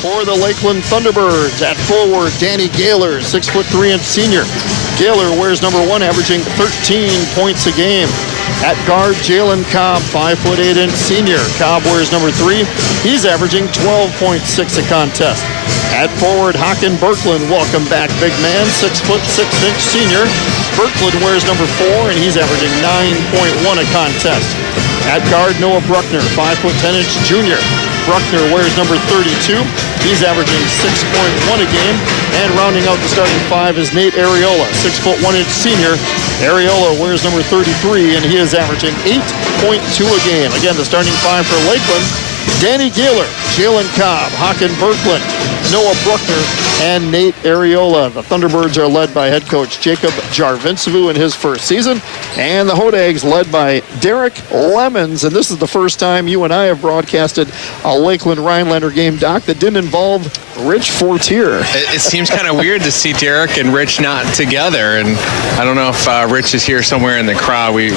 for the Lakeland Thunderbirds. At forward, Danny Gaylor, 6'3" senior. Gaylor wears number 1, averaging 13 points a game. At guard, Jalen Cobb, 5'8" senior. Cobb wears number 3. He's averaging 12.6 a contest. At forward, Hakan Berkland, welcome back, big man, 6'6" senior. Berkland wears number 4, and he's averaging 9.1 a contest. At guard, Noah Bruckner, 5'10" junior. Bruckner wears number 32. He's averaging 6.1 a game. And rounding out the starting 5 is Nate Areola, 6'1" senior. Areola wears number 33, and he is averaging 8.2 a game. Again, the starting 5 for Lakeland: Danny Gaylor, Jalen Cobb, Hakan Berkland, Noah Bruckner, and Nate Areola. The Thunderbirds are led by head coach Jacob Jarvincevu in his first season, and the Hodags led by Derek Lemons. And this is the first time you and I have broadcasted a Lakeland Rhinelander game, Doc, that didn't involve Rich Fortier. It seems kind of weird to see Derek and Rich not together, and I don't know if Rich is here somewhere in the crowd. We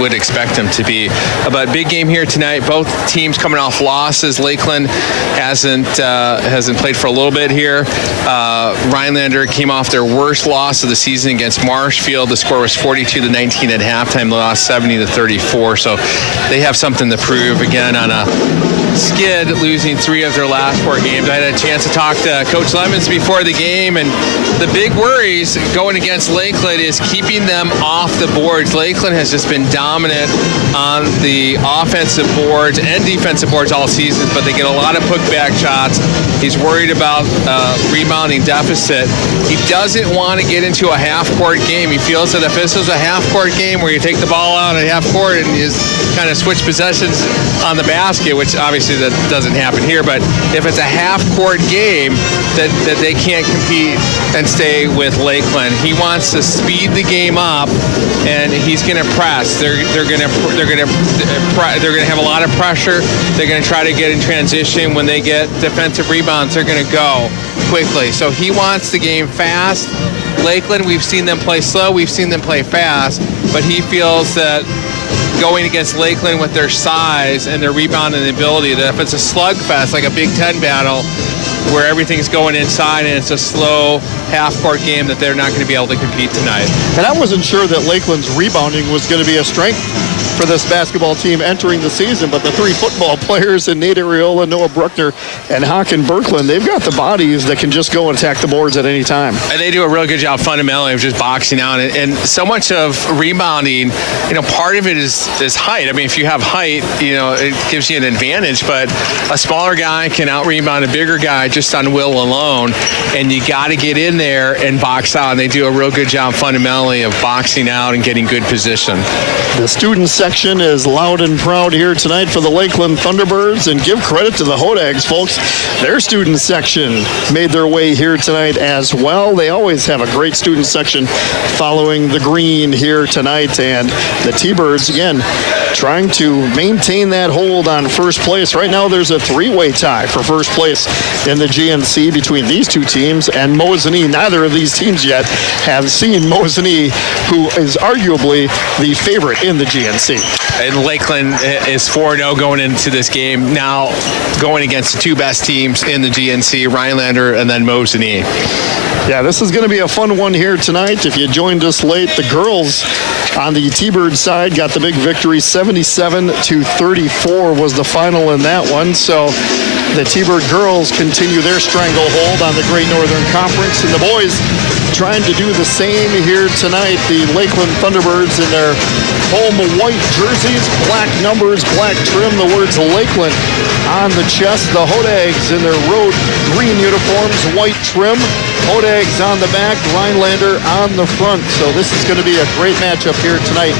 would expect him to be. But big game here tonight. Both teams coming off losses. Lakeland hasn't played for a little bit here. Rhinelander came off their worst loss of the season against Marshfield. The score was 42-19 at halftime. They lost 70-34. So they have something to prove again on a skid, losing 3 of their last 4 games. I had a chance to talk to Coach Lemons before the game, and the big worries going against Lakeland is keeping them off the boards. Lakeland has just been dominant on the offensive boards and defensive boards all season, but they get a lot of putback shots. He's worried about rebounding deficit. He doesn't want to get into a half-court game. He feels that if this was a half-court game where you take the ball out at half-court and you just kind of switch possessions on the basket, which obviously that doesn't happen here, but if it's a half-court game, that they can't compete and stay with Lakeland. He wants to speed the game up, and he's going to press. They're going to have a lot of pressure. They're going to try to get in transition. When they get defensive rebounds, they're going to go quickly. So he wants the game fast. Lakeland, we've seen them play slow, we've seen them play fast, but he feels that going against Lakeland with their size and their rebounding ability, that if it's a slugfest, like a Big Ten battle, where everything's going inside and it's a slow half-court game, that they're not going to be able to compete tonight. And I wasn't sure that Lakeland's rebounding was going to be a strength for this basketball team entering the season, but the 3 football players in Nate Areola, Noah Bruckner, and Hakan Berkland, they've got the bodies that can just go and attack the boards at any time. And they do a real good job fundamentally of just boxing out, and so much of rebounding, part of it is height. I mean, if you have height, it gives you an advantage, but a smaller guy can out-rebound a bigger guy just on will alone, and you got to get in there and box out, and they do a real good job fundamentally of boxing out and getting good position. The student section is loud and proud here tonight for the Lakeland Thunderbirds, and give credit to the Hodags, folks. Their student section made their way here tonight as well. They always have a great student section following the green here tonight, and the T-Birds, again, trying to maintain that hold on first place. Right now there's a 3-way tie for first place in the GNC between these 2 teams and Mosinee. Neither of these teams yet have seen Mosinee, who is arguably the favorite in the GNC. And Lakeland is 4-0 going into this game, now going against the 2 best teams in the GNC, Rhinelander and then Mosinee. Yeah, this is going to be a fun one here tonight. If you joined us late, the girls on the T-Bird side got the big victory. 77-34 was the final in that one. So the T-Bird girls continue their stranglehold on the Great Northern Conference, and the boys trying to do the same here tonight. The Lakeland Thunderbirds in their home white jerseys, black numbers, black trim, the words Lakeland on the chest. The Hodags in their road green uniforms, white trim. Hodags on the back, Rhinelander on the front. So this is going to be a great matchup here tonight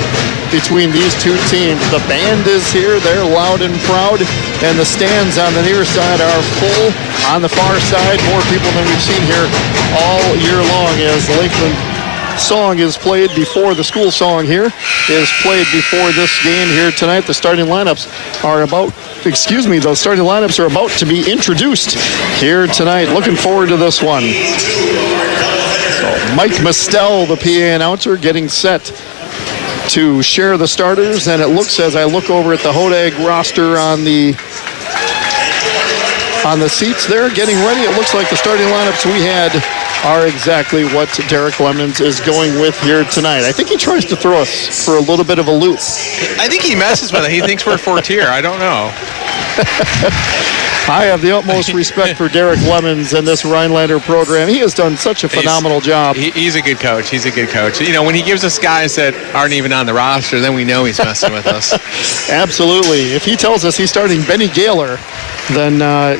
between these 2 teams. The band is here, they're loud and proud, and the stands on the near side are full. On the far side, more people than we've seen here all year long, as the Lakeland song is played before the school song here is played before this game here tonight. The starting lineups are about to be introduced here tonight. Looking forward to this one. So Mike Mistel, the PA announcer, getting set to share the starters, and it looks, as I look over at the Hodag roster on the on the seats there, getting ready. It looks like the starting lineups we had are exactly what Derek Lemons is going with here tonight. I think he tries to throw us for a little bit of a loop. I think he messes with it. He thinks we're fourth tier. I don't know. I have the utmost respect for Derek Lemons and this Rhinelander program. He has done such a phenomenal job. He's a good coach. He's a good coach. You know, when he gives us guys that aren't even on the roster, then we know he's messing with us. Absolutely. If he tells us he's starting Benny Gaylor, then,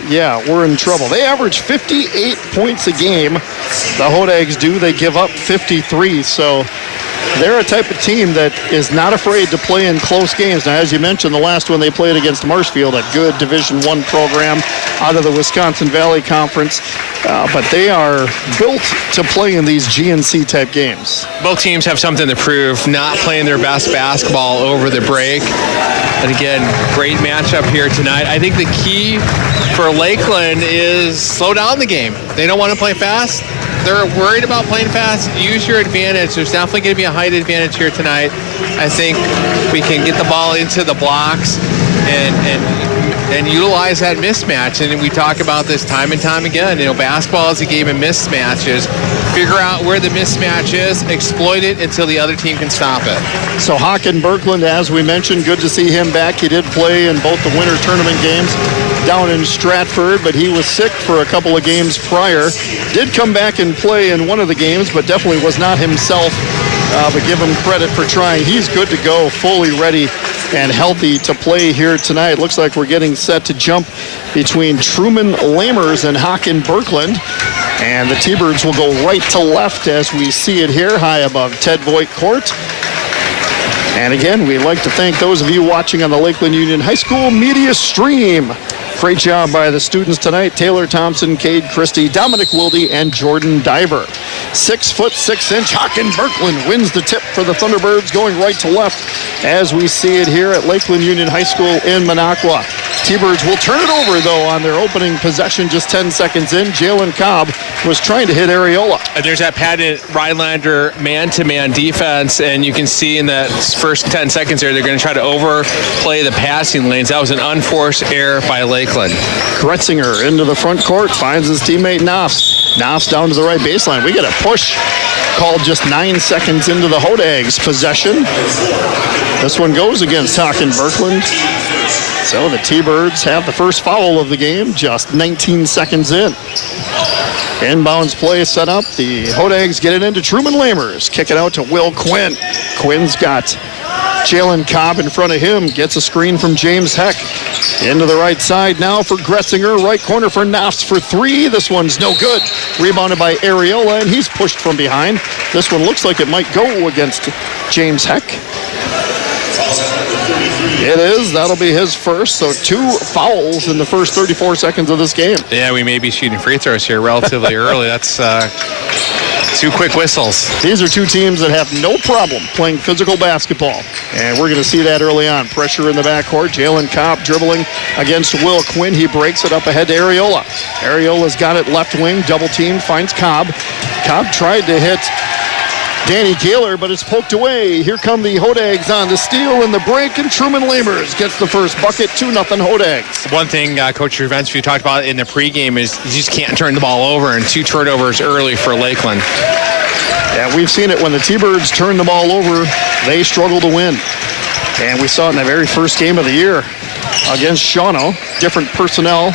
yeah, we're in trouble. They average 58 points a game. The Hodags do. They give up 53. So they're a type of team that is not afraid to play in close games. Now, as you mentioned, the last one they played against Marshfield, a good Division I program out of the Wisconsin Valley Conference. But they are built to play in these GNC type games. Both teams have something to prove, not playing their best basketball over the break. And again, great matchup here tonight. I think the key for Lakeland is slow down the game. They don't want to play fast. They're worried about playing fast. Use your advantage. There's definitely going to be a height advantage here tonight. I think we can get the ball into the blocks and utilize that mismatch. And we talk about this time and time again. You know, basketball is a game of mismatches. Figure out where the mismatch is, exploit it until the other team can stop it. So Haken Berkland, as we mentioned, good to see him back. He did play in both the winter tournament games down in Stratford, but he was sick for a couple of games prior. Did come back and play in one of the games, but definitely was not himself. But give him credit for trying. He's good to go, fully ready and healthy to play here tonight. Looks like we're getting set to jump between Truman Lamers and Haken Berkland. And the T-Birds will go right to left as we see it here, high above Ted Voigt Court. And again, we'd like to thank those of you watching on the Lakeland Union High School Media Stream. Great job by the students tonight. Taylor Thompson, Cade Christie, Dominic Wilde, and Jordan Diver. 6'6" Haken Berkland wins the tip for the Thunderbirds, going right to left as we see it here at Lakeland Union High School in Minocqua. T-Birds will turn it over, though, on their opening possession just 10 seconds in. Jalen Cobb was trying to hit Areola. And there's that padded Rhinelander man-to-man defense, and you can see in that first 10 seconds there, they're going to try to overplay the passing lanes. That was an unforced error by Lakeland. Gretzinger into the front court, finds his teammate Knopfs. Knopfs down to the right baseline. We get a push called just 9 seconds into the Hodags possession. This one goes against Haken Berkland. So the T-Birds have the first foul of the game, just 19 seconds in. Inbounds play set up. The Hodags get it into Truman Lamers. Kick it out to Will Quinn. Quinn's got Jalen Cobb in front of him. Gets a screen from James Heck. Into the right side now for Gretzinger. Right corner for Knopfs for three. This one's no good. Rebounded by Areola, and he's pushed from behind. This one looks like it might go against James Heck. It is. That'll be his first. So 2 fouls in the first 34 seconds of this game. Yeah, we may be shooting free throws here relatively early. That's 2 quick whistles. These are 2 teams that have no problem playing physical basketball. And we're going to see that early on. Pressure in the backcourt. Jalen Cobb dribbling against Will Quinn. He breaks it up ahead to Areola. Areola's got it left wing. Double team. Finds Cobb. Cobb tried to hit Danny Gaylor, but it's poked away. Here come the Hodags on the steal and the break, and Truman Lamers gets the first bucket, 2-0 Hodags. One thing Coach Revensky talked about in the pregame is you just can't turn the ball over, and 2 turnovers early for Lakeland. Yeah, we've seen it when the T-Birds turn the ball over, they struggle to win. And we saw it in the very first game of the year against Shawano. Different personnel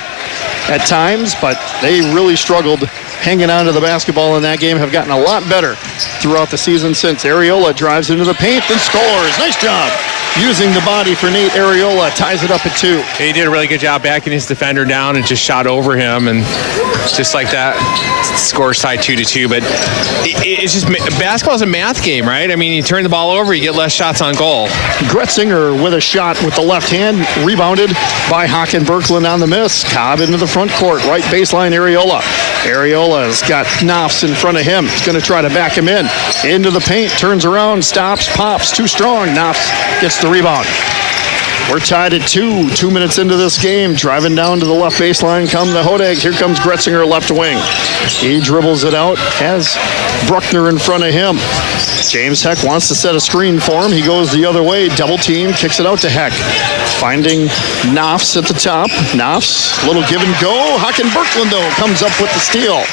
at times, but they really struggled hanging on to the basketball in that game, have gotten a lot better throughout the season since. Areola drives into the paint and scores. Nice job using the body for Nate Areola. Ties it up at 2. He did a really good job backing his defender down and just shot over him, and just like that, scores tied 2-2. But it's just, basketball's a math game, right? I mean, you turn the ball over, you get less shots on goal. Gretzinger with a shot with the left hand, rebounded by Haken Berkland on the miss. Cobb into the front court, right baseline Areola. Areola's got Knopfs in front of him. He's going to try to back him in. Into the paint, turns around, stops, pops, too strong. Knopfs gets the rebound. We're tied at 2. 2 minutes into this game. Driving down to the left baseline come the Hodags. Here comes Gretzinger, left wing. He dribbles it out, has Bruckner in front of him. James Heck wants to set a screen for him. He goes the other way. Double team, kicks it out to Heck. Finding Knopfs at the top. Knopfs, little give and go. Haken Berkland, though, comes up with the steal.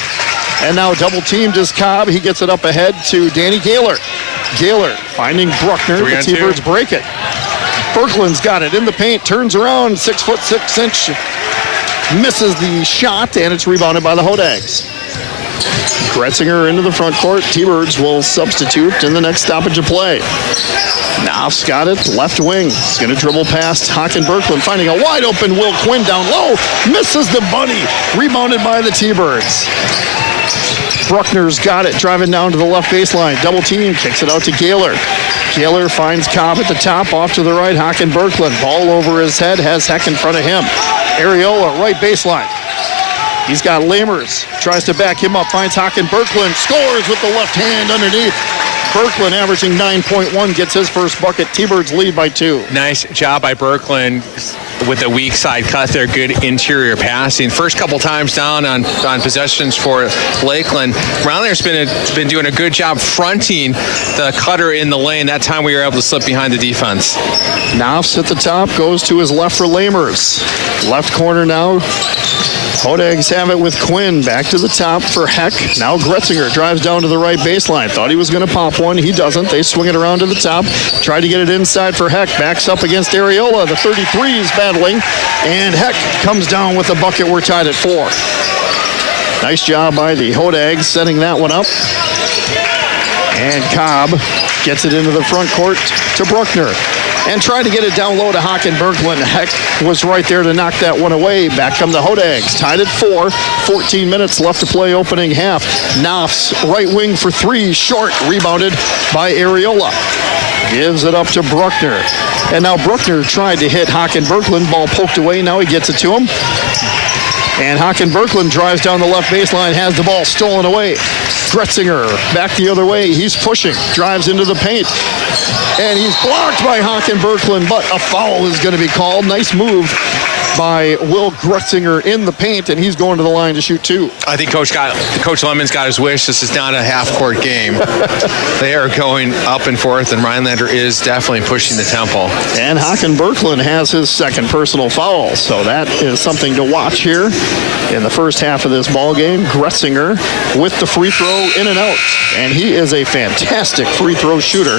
And now double teamed is Cobb. He gets it up ahead to Danny Gaylor. Gaylor finding Bruckner. The T-Birds break it. Berkland's got it in the paint, turns around, 6'6". Misses the shot, and it's rebounded by the Hodags. Gretzinger into the front court. T-Birds will substitute in the next stoppage of play. Knopf's got it, left wing. He's going to dribble past Haken Berkland, finding a wide open Will Quinn down low. Misses the bunny. Rebounded by the T-Birds. Bruckner's got it, driving down to the left baseline. Double team, kicks it out to Gaylor. Gaylor finds Cobb at the top, off to the right. Haken Berkland, ball over his head, has Heck in front of him. Areola, right baseline. He's got Lamers, tries to back him up, finds Haken Berkland, scores with the left hand underneath. Berkland averaging 9.1, gets his first bucket. T-Birds lead by 2. Nice job by Berkland with a weak side cut there. Good interior passing. First couple times down on possessions for Lakeland. Rhinelander's been doing a good job fronting the cutter in the lane. That time we were able to slip behind the defense. Knopfs at the top, goes to his left for Lamers. Left corner now. Hodags have it with Quinn. Back to the top for Heck. Now Gretzinger drives down to the right baseline. Thought he was going to pop one. He doesn't. They swing it around to the top. Try to get it inside for Heck. Backs up against Areola. The 33 is battling. And Heck comes down with a bucket. We're tied at 4. Nice job by the Hodags setting that one up. And Cobb gets it into the front court to Bruckner. And tried to get it down low to Haken Berkland. Heck was right there to knock that one away. Back come the Hodags. Tied at 4. 14 minutes left to play opening half. Knopfs, right wing for 3. Short. Rebounded by Areola. Gives it up to Bruckner. And now Bruckner tried to hit Haken Berkland. Ball poked away. Now he gets it to him. And Haken Berkland drives down the left baseline. Has the ball stolen away. Gretzinger back the other way. He's pushing. Drives into the paint. And he's blocked by Haken Berkland, but a foul is going to be called. Nice move by Will Gretzinger in the paint, and he's going to the line to shoot 2. I think Coach Lemon's got his wish. This is not a half-court game. They are going up and forth, and Rhinelander is definitely pushing the tempo. And Haken Berkland has his second personal foul, so that is something to watch here in the first half of this ball game. Gretzinger with the free throw in and out, and he is a fantastic free throw shooter.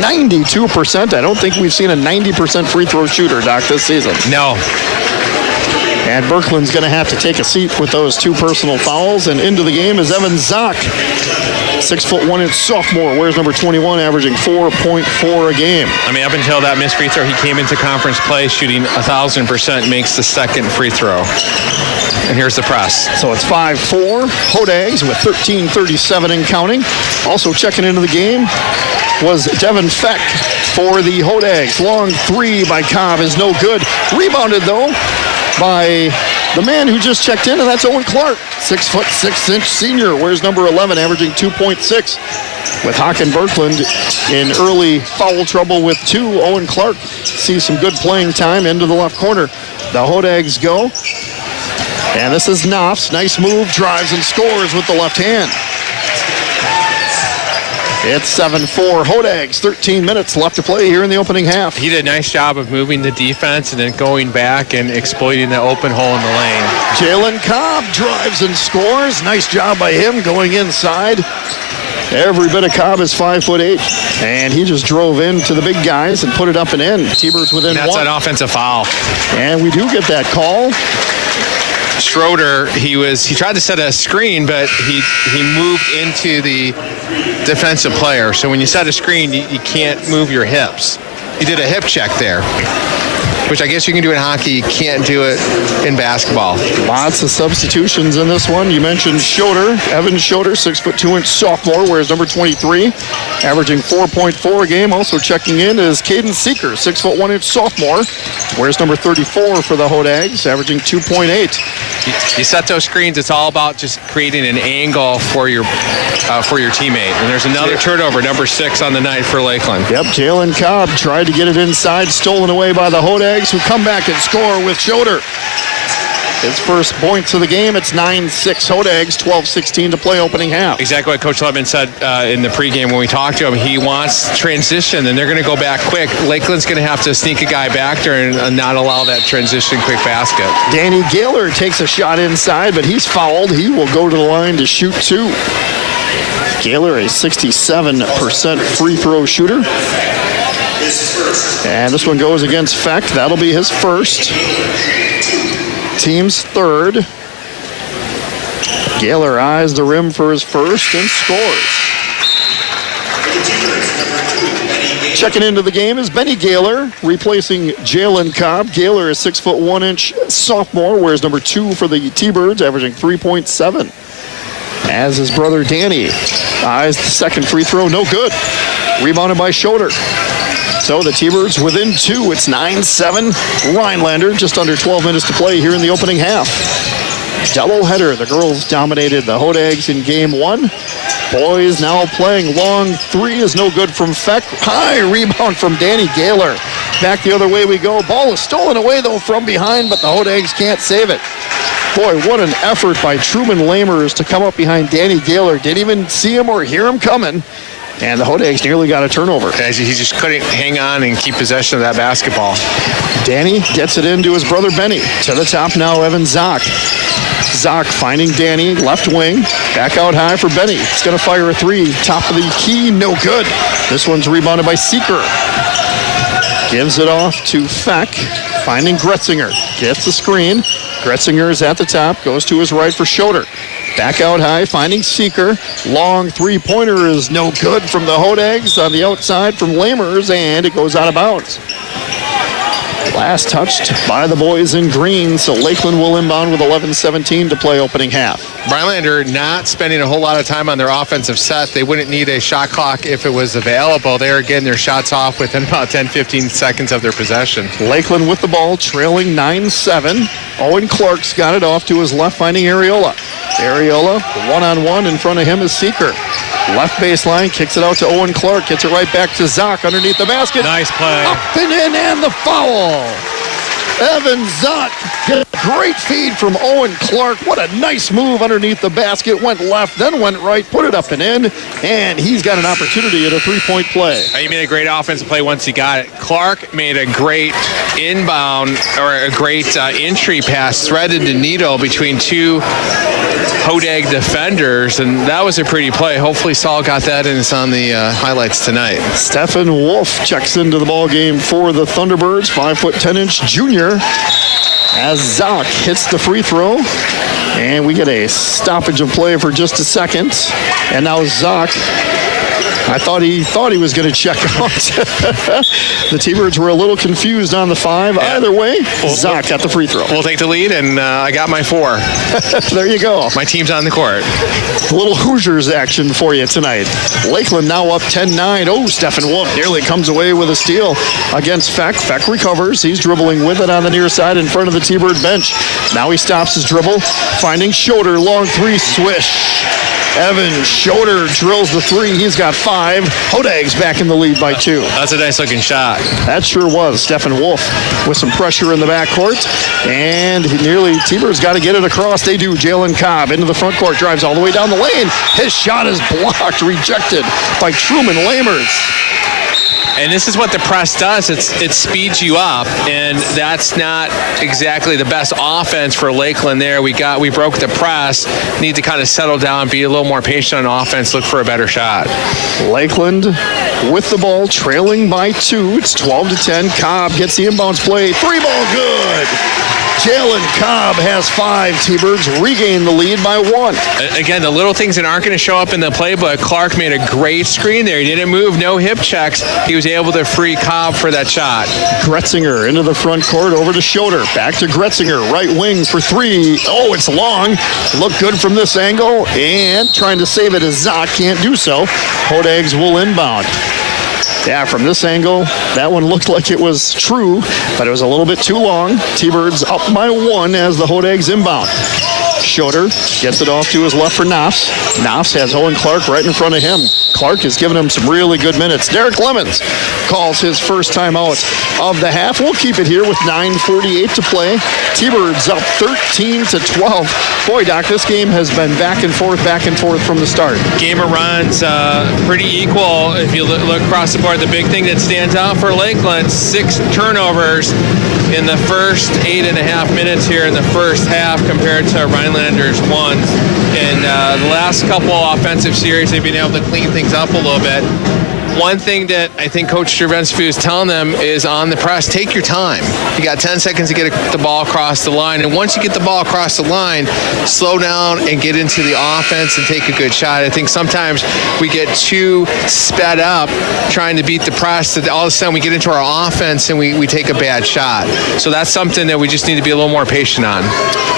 92%. I don't think we've seen a 90% free throw shooter, Doc, this season. No. And Berkland's going to have to take a seat with those 2 personal fouls. And into the game is Evan Zock. 6'1" sophomore, wears number 21, averaging 4.4 a game. I mean, up until that missed free throw, he came into conference play shooting 1,000%, makes the second free throw. And here's the press. So it's 5-4. Hodags with 13:37 and counting. Also checking into the game was Devin Feck for the Hodags. Long 3 by Cobb is no good. Rebounded, though, by the man who just checked in, and that's Owen Clark. 6'6" senior, wears number 11, averaging 2.6. With Haken Berkland in early foul trouble with 2, Owen Clark sees some good playing time into the left corner. The Hodags go. And this is Knopfs. Nice move, drives and scores with the left hand. It's 7-4 Hodags. 13 minutes left to play here in the opening half. He did a nice job of moving the defense and then going back and exploiting the open hole in the lane. Jalen Cobb drives and scores. Nice job by him going inside. Every bit of Cobb is 5'8", and he just drove into the big guys and put it up and in. T-Birds within 1. That's an offensive foul. And we do get that call. Schroeder, he tried to set a screen, but he moved into the defensive player. So when you set a screen, you can't move your hips. He did a hip check there, which I guess you can do in hockey. You can't do it in basketball. Lots of substitutions in this one. You mentioned Schroeder, Evan Schroeder, 6'2" sophomore, wears number 23, averaging 4.4 a game. Also checking in is Caden Seeker, 6'1" sophomore, wears number 34 for the Hodags, averaging 2.8. You set those screens. It's all about just creating an angle for your teammate. And there's another turnover, number 6 on the night for Lakeland. Yep, Jalen Cobb tried to get it inside, stolen away by the Hodags. Hodags, who come back and score with Schroeder. His first points of the game. It's 9-6 Hodags, 12-16 to play opening half. Exactly what Coach Levin said in the pregame when we talked to him. He wants transition, and they're going to go back quick. Lakeland's going to have to sneak a guy back there and not allow that transition quick basket. Danny Gaylor takes a shot inside, but he's fouled. He will go to the line to shoot two. Gaylor, a 67% free throw shooter. And this one goes against Feck. That'll be his first. Team's third. Gaylor eyes the rim for his first and scores. Checking into the game is Benny Gaylor, replacing Jalen Cobb. Gaylor is 6'1" sophomore, wears number 2 for the T-Birds, averaging 3.7. As his brother Danny eyes the second free throw, no good. Rebounded by Schroeder. So the T-Birds within 2. It's 9-7 Rhinelander. Just under 12 minutes to play here in the opening half. Doubleheader. The girls dominated the Hodags in game 1. Boys now playing long. 3 is no good from Feck. High rebound from Danny Gaylor. Back the other way we go. Ball is stolen away though from behind, but the Hodags can't save it. Boy, what an effort by Truman Lamers to come up behind Danny Gaylor. Didn't even see him or hear him coming. And the Hodags nearly got a turnover. He just couldn't hang on and keep possession of that basketball. Danny gets it into his brother Benny. To the top now, Evan Zock. Zock finding Danny, left wing. Back out high for Benny. He's going to fire a 3. Top of the key, no good. This one's rebounded by Seeker. Gives it off to Feck. Finding Gretzinger. Gets the screen. Gretzinger is at the top. Goes to his right for Schroeder. Back out high, finding Seeker. Long three-pointer is no good from the Hodags on the outside from Lamers, and it goes out of bounds. Last touched by the boys in green, so Lakeland will inbound with 11:17 to play opening half. Rhinelander not spending a whole lot of time on their offensive set. They wouldn't need a shot clock if it was available. They're getting their shots off within about 10-15 seconds of their possession. Lakeland with the ball, trailing 9-7. Owen Clark's got it off to his left, finding Areola. Areola, one-on-one in front of him is Seeker. Left baseline, kicks it out to Owen Clark, gets it right back to Zock underneath the basket. Nice play. Up and in, and the foul. Evan Zock get a great feed from Owen Clark. What a nice move underneath the basket. Went left, then went right, put it up and in, and he's got an opportunity at a three-point play. He made a great offensive play once he got it. Clark made a great inbound, or a great entry pass, threaded the needle between two Hodag defenders, and that was a pretty play. Hopefully Saul got that and it's on the highlights tonight. Stephen Wolf checks into the ball game for the Thunderbirds, 5'10" junior, as Zock hits the free throw. And we get a stoppage of play for just a second. And now Zock, I thought he was going to check out. The T-Birds were a little confused on the 5. Yeah. Either way, Zock got the free throw. We'll take the lead, and I got my 4. There you go. My team's on the court. A little Hoosiers action for you tonight. Lakeland now up 10-9. Oh, Stephen Wolf nearly comes away with a steal against Feck. Feck recovers. He's dribbling with it on the near side in front of the T-Bird bench. Now he stops his dribble, finding Schroeder. Long 3, swish. Evan Schroeder drills the 3. He's got 5. Hodags back in the lead by 2. That's a nice looking shot. That sure was. Stephen Wolf with some pressure in the backcourt. And T-Birds got to get it across. They do. Jalen Cobb into the front court. Drives all the way down the lane. His shot is blocked. Rejected by Truman Lamers. And this is what the press does. It speeds you up, and that's not exactly the best offense for Lakeland there. We broke the press. Need to kind of settle down, be a little more patient on offense, look for a better shot. Lakeland with the ball, trailing by 2. It's 12-10. Cobb gets the inbounds play. 3-ball good. Jalen Cobb has 5. T-Birds regain the lead by 1. Again, the little things that aren't going to show up in the playbook. Clark made a great screen there. He didn't move, no hip checks. He was able to free Cobb for that shot. Gretzinger into the front court, over to Schroeder. Back to Gretzinger, right wing for 3. Oh, it's long. Looked good from this angle, and trying to save it as Zock can't do so. Hodags will inbound. Yeah, from this angle, that one looked like it was true, but it was a little bit too long. T-Birds up by 1 as the Hodags inbound. Schroeder gets it off to his left for Knopf. Knopf has Owen Clark right in front of him. Clark has given him some really good minutes. Derek Lemons calls his first time out of the half. We'll keep it here with 9:48 to play. T-Birds up 13-12. Boy, Doc, this game has been back and forth from the start. Game of runs, pretty equal. If you look across the board, the big thing that stands out for Lakeland, 6 turnovers in the first 8.5 minutes here in the first half compared to Rhinelander's 1. And the last couple offensive series, they've been able to clean things up a little bit. One thing that I think Coach Stravinsky is telling them is on the press, take your time. You got 10 seconds to get the ball across the line. And once you get the ball across the line, slow down and get into the offense and take a good shot. I think sometimes we get too sped up trying to beat the press that all of a sudden we get into our offense and we take a bad shot. So that's something that we just need to be a little more patient on.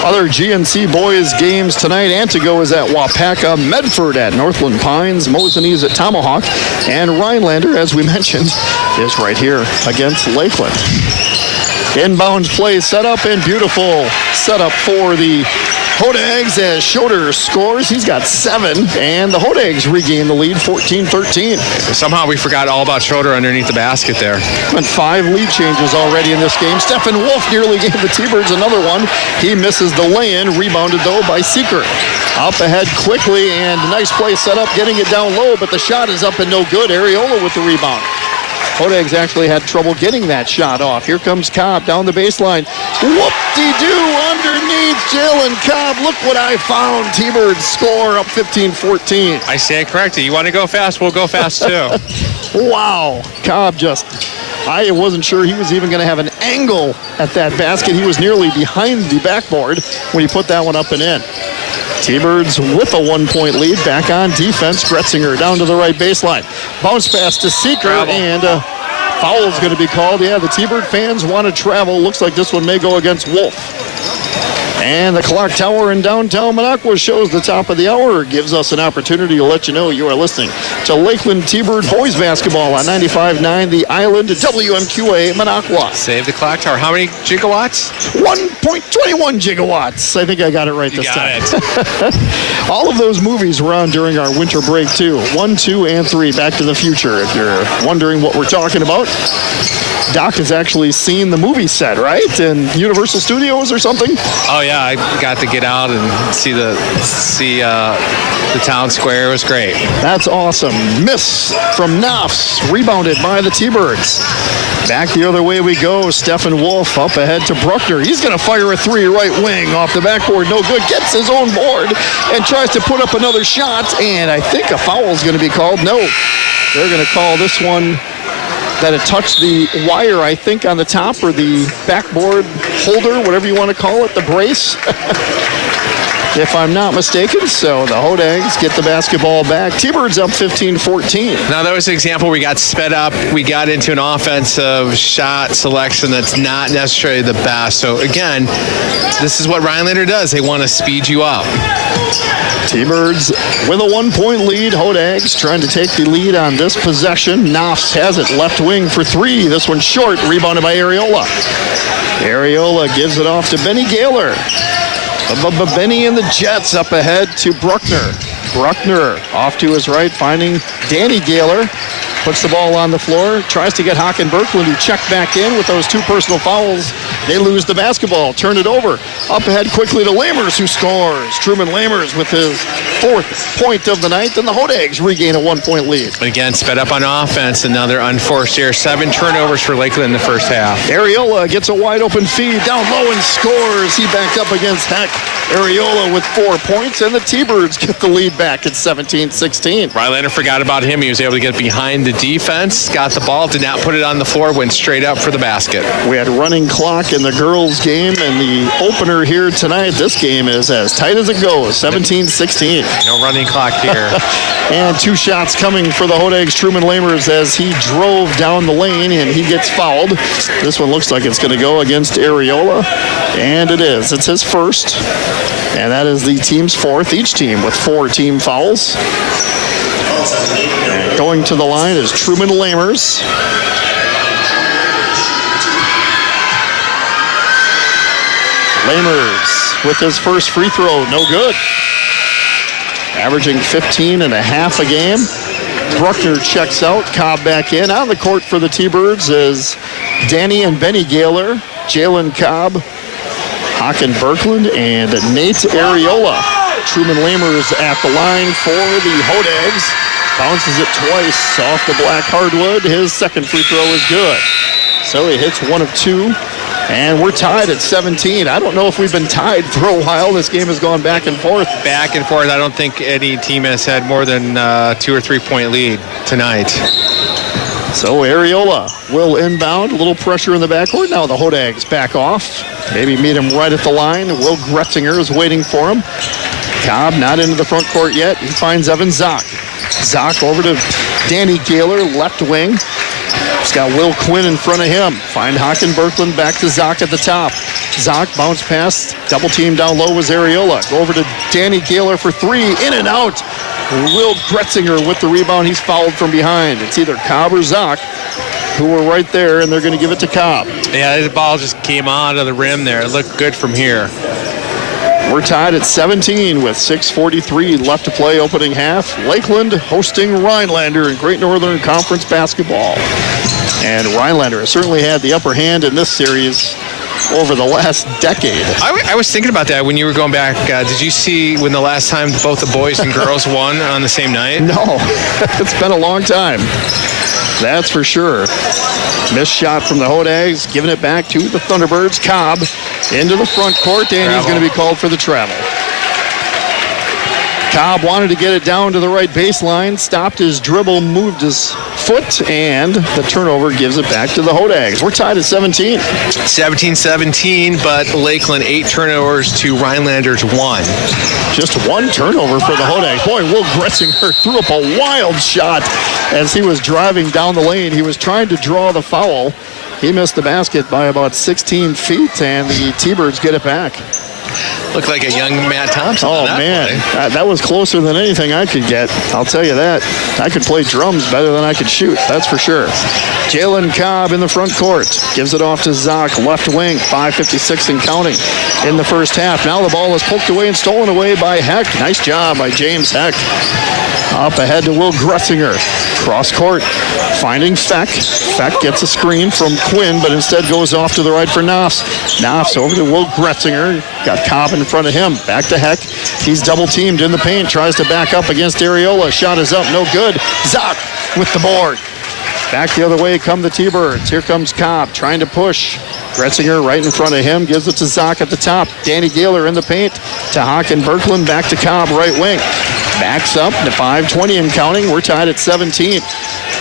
Other GNC boys games tonight. Antigo is at Wapaka, Medford at Northland Pines, Mosinese at Tomahawk, and Rhinelander, as we mentioned, is right here against Lakeland. Inbound play set up and beautiful setup for the Hodags as Schroeder scores. He's got 7, and the Hodags regain the lead 14-13. Somehow we forgot all about Schroeder underneath the basket there. And 5 lead changes already in this game. Stephen Wolf nearly gave the T-Birds another one. He misses the lay-in, rebounded though by Seeker. Up ahead quickly, and nice play set up, getting it down low, but the shot is up and no good. Areola with the rebound. Hodags actually had trouble getting that shot off. Here comes Cobb down the baseline. Whoop-de-doo underneath Jalen Cobb. Look what I found. T-Birds score up 15-14. I stand corrected. You want to go fast, we'll go fast too. Wow. Cobb I wasn't sure he was even going to have an angle at that basket. He was nearly behind the backboard when he put that one up and in. T-Birds with a 1-point lead. Back on defense. Gretzinger down to the right baseline. Bounce pass to Seeker, and foul is going to be called. Yeah, the T-Bird fans want to travel. Looks like this one may go against Wolf. And the Clark Tower in downtown Minocqua shows the top of the hour. Gives us an opportunity to let you know you are listening to Lakeland T-Bird boys basketball on 95.9 The Island, WMQA Minocqua. Save the clock tower. How many gigawatts? 1.21 gigawatts. I think I got it right this time. It. All of those movies were on during our winter break too. 1, 2, and 3, Back to the Future. If you're wondering what we're talking about, Doc has actually seen the movie set, right? In Universal Studios or something? Oh yeah, I got to get out and see the town square. It was great. That's awesome. Miss from Knopfs, rebounded by the T-Birds. Back the other way we go. Stephen Wolf up ahead to Bruckner. He's going to fire a 3 right wing off the backboard. No good. Gets his own board and tries to put up another shot. And I think a foul is going to be called. No, they're going to call this one that it touched the wire, I think, on the top, or the backboard holder, whatever you want to call it, the brace, if I'm not mistaken. So the Hodags get the basketball back. T-Birds up 15-14. Now, that was an example where we got sped up. We got into an offensive shot selection that's not necessarily the best. So, again, this is what Rhinelander does. They want to speed you up. T-Birds with a 1-point lead. Hodags trying to take the lead on this possession. Knopfs has it left wing for 3. This one short, rebounded by Areola. Areola gives it off to Benny Gaylor. Benny and the Jets up ahead to Bruckner. Bruckner off to his right, finding Danny Gaylor. Puts the ball on the floor, tries to get Haken Berkland, who checked back in with those 2 personal fouls. They lose the basketball, turn it over. Up ahead quickly to Lamers, who scores. Truman Lamers with his 4th point of the night, and the Hodags regain a 1-point lead. Again, sped up on offense, another unforced error. 7 turnovers for Lakeland in the first half. Areola gets a wide open feed down low and scores. He backed up against Heck. Areola with 4 points, and the T-Birds get the lead back at 17-16. Rhinelander forgot about him. He was able to get behind the defense, got the ball, did not put it on the floor, went straight up for the basket. We had running clock in the girls' game, and the opener here tonight, this game is as tight as it goes, 17-16. No running clock here. And 2 shots coming for the Hodags. Truman Lamers as he drove down the lane, and he gets fouled. This one looks like it's going to go against Areola, and it is. It's his first, and that is the team's 4th, each team with 4 team fouls. And going to the line is Truman Lamers. Lamers with his first free throw, no good. Averaging 15 and a half a game. Bruckner checks out. Cobb back in. On the court for the T-Birds is Danny and Benny Gaylor, Jalen Cobb, Haken Berkland, and Nate Areola. Truman Lamers at the line for the Hodags. Bounces it twice off the black hardwood. His second free throw is good. So he hits 1 of 2. And we're tied at 17. I don't know if we've been tied for a while. This game has gone back and forth. Back and forth. I don't think any team has had more than 2 or 3 point lead tonight. So Areola will inbound. A little pressure in the backcourt. Now the Hodags back off. Maybe meet him right at the line. Will Gretzinger is waiting for him. Cobb not into the front court yet. He finds Evan Zock. Zock over to Danny Gaylor, left wing. He's got Will Quinn in front of him. Find Haken Berkland back to Zock at the top. Zock bounce pass. Double team down low was Areola. Go over to Danny Gaylor for 3. In and out. Will Gretzinger with the rebound. He's fouled from behind. It's either Cobb or Zock who were right there, and they're going to give it to Cobb. Yeah, the ball just came out of the rim there. It looked good from here. We're tied at 17 with 6:43 left to play opening half. Lakeland hosting Rhinelander in Great Northern Conference basketball. And Rhinelander has certainly had the upper hand in this series over the last decade. I was thinking about that when you were going back. Did you see when the last time both the boys and girls won on the same night? No, it's been a long time. That's for sure. Missed shot from the Hodags, giving it back to the Thunderbirds. Cobb into the front court, and he's going to be called for the travel. Cobb wanted to get it down to the right baseline, stopped his dribble, moved his foot, and the turnover gives it back to the Hodags. We're tied at 17. 17-17, but Lakeland 8 turnovers to Rhinelander's 1. Just 1 turnover for the Hodags. Boy, Will Gretzinger threw up a wild shot as he was driving down the lane. He was trying to draw the foul. He missed the basket by about 16 feet, and the T-Birds get it back. Looked like a young Matt Thompson. Oh, man. That was closer than anything I could get. I'll tell you that. I could play drums better than I could shoot. That's for sure. Jalen Cobb in the front court. Gives it off to Zock, left wing. 5:56 and counting in the first half. Now the ball is poked away and stolen away by Heck. Nice job by James Heck. Up ahead to Will Gretzinger. Cross court. Finding Feck. Feck gets a screen from Quinn, but instead goes off to the right for Knopfs. Knopfs over to Will Gretzinger. Got Cobb in front of him. Back to Heck. He's double teamed in the paint. Tries to back up against Areola. Shot is up. No good. Zock with the board. Back the other way come the T-Birds. Here comes Cobb trying to push. Gretzinger right in front of him. Gives it to Zock at the top. Danny Gaylor in the paint. To Haken Berkland. Back to Cobb, right wing. Backs up to 5:20 and counting. We're tied at 17.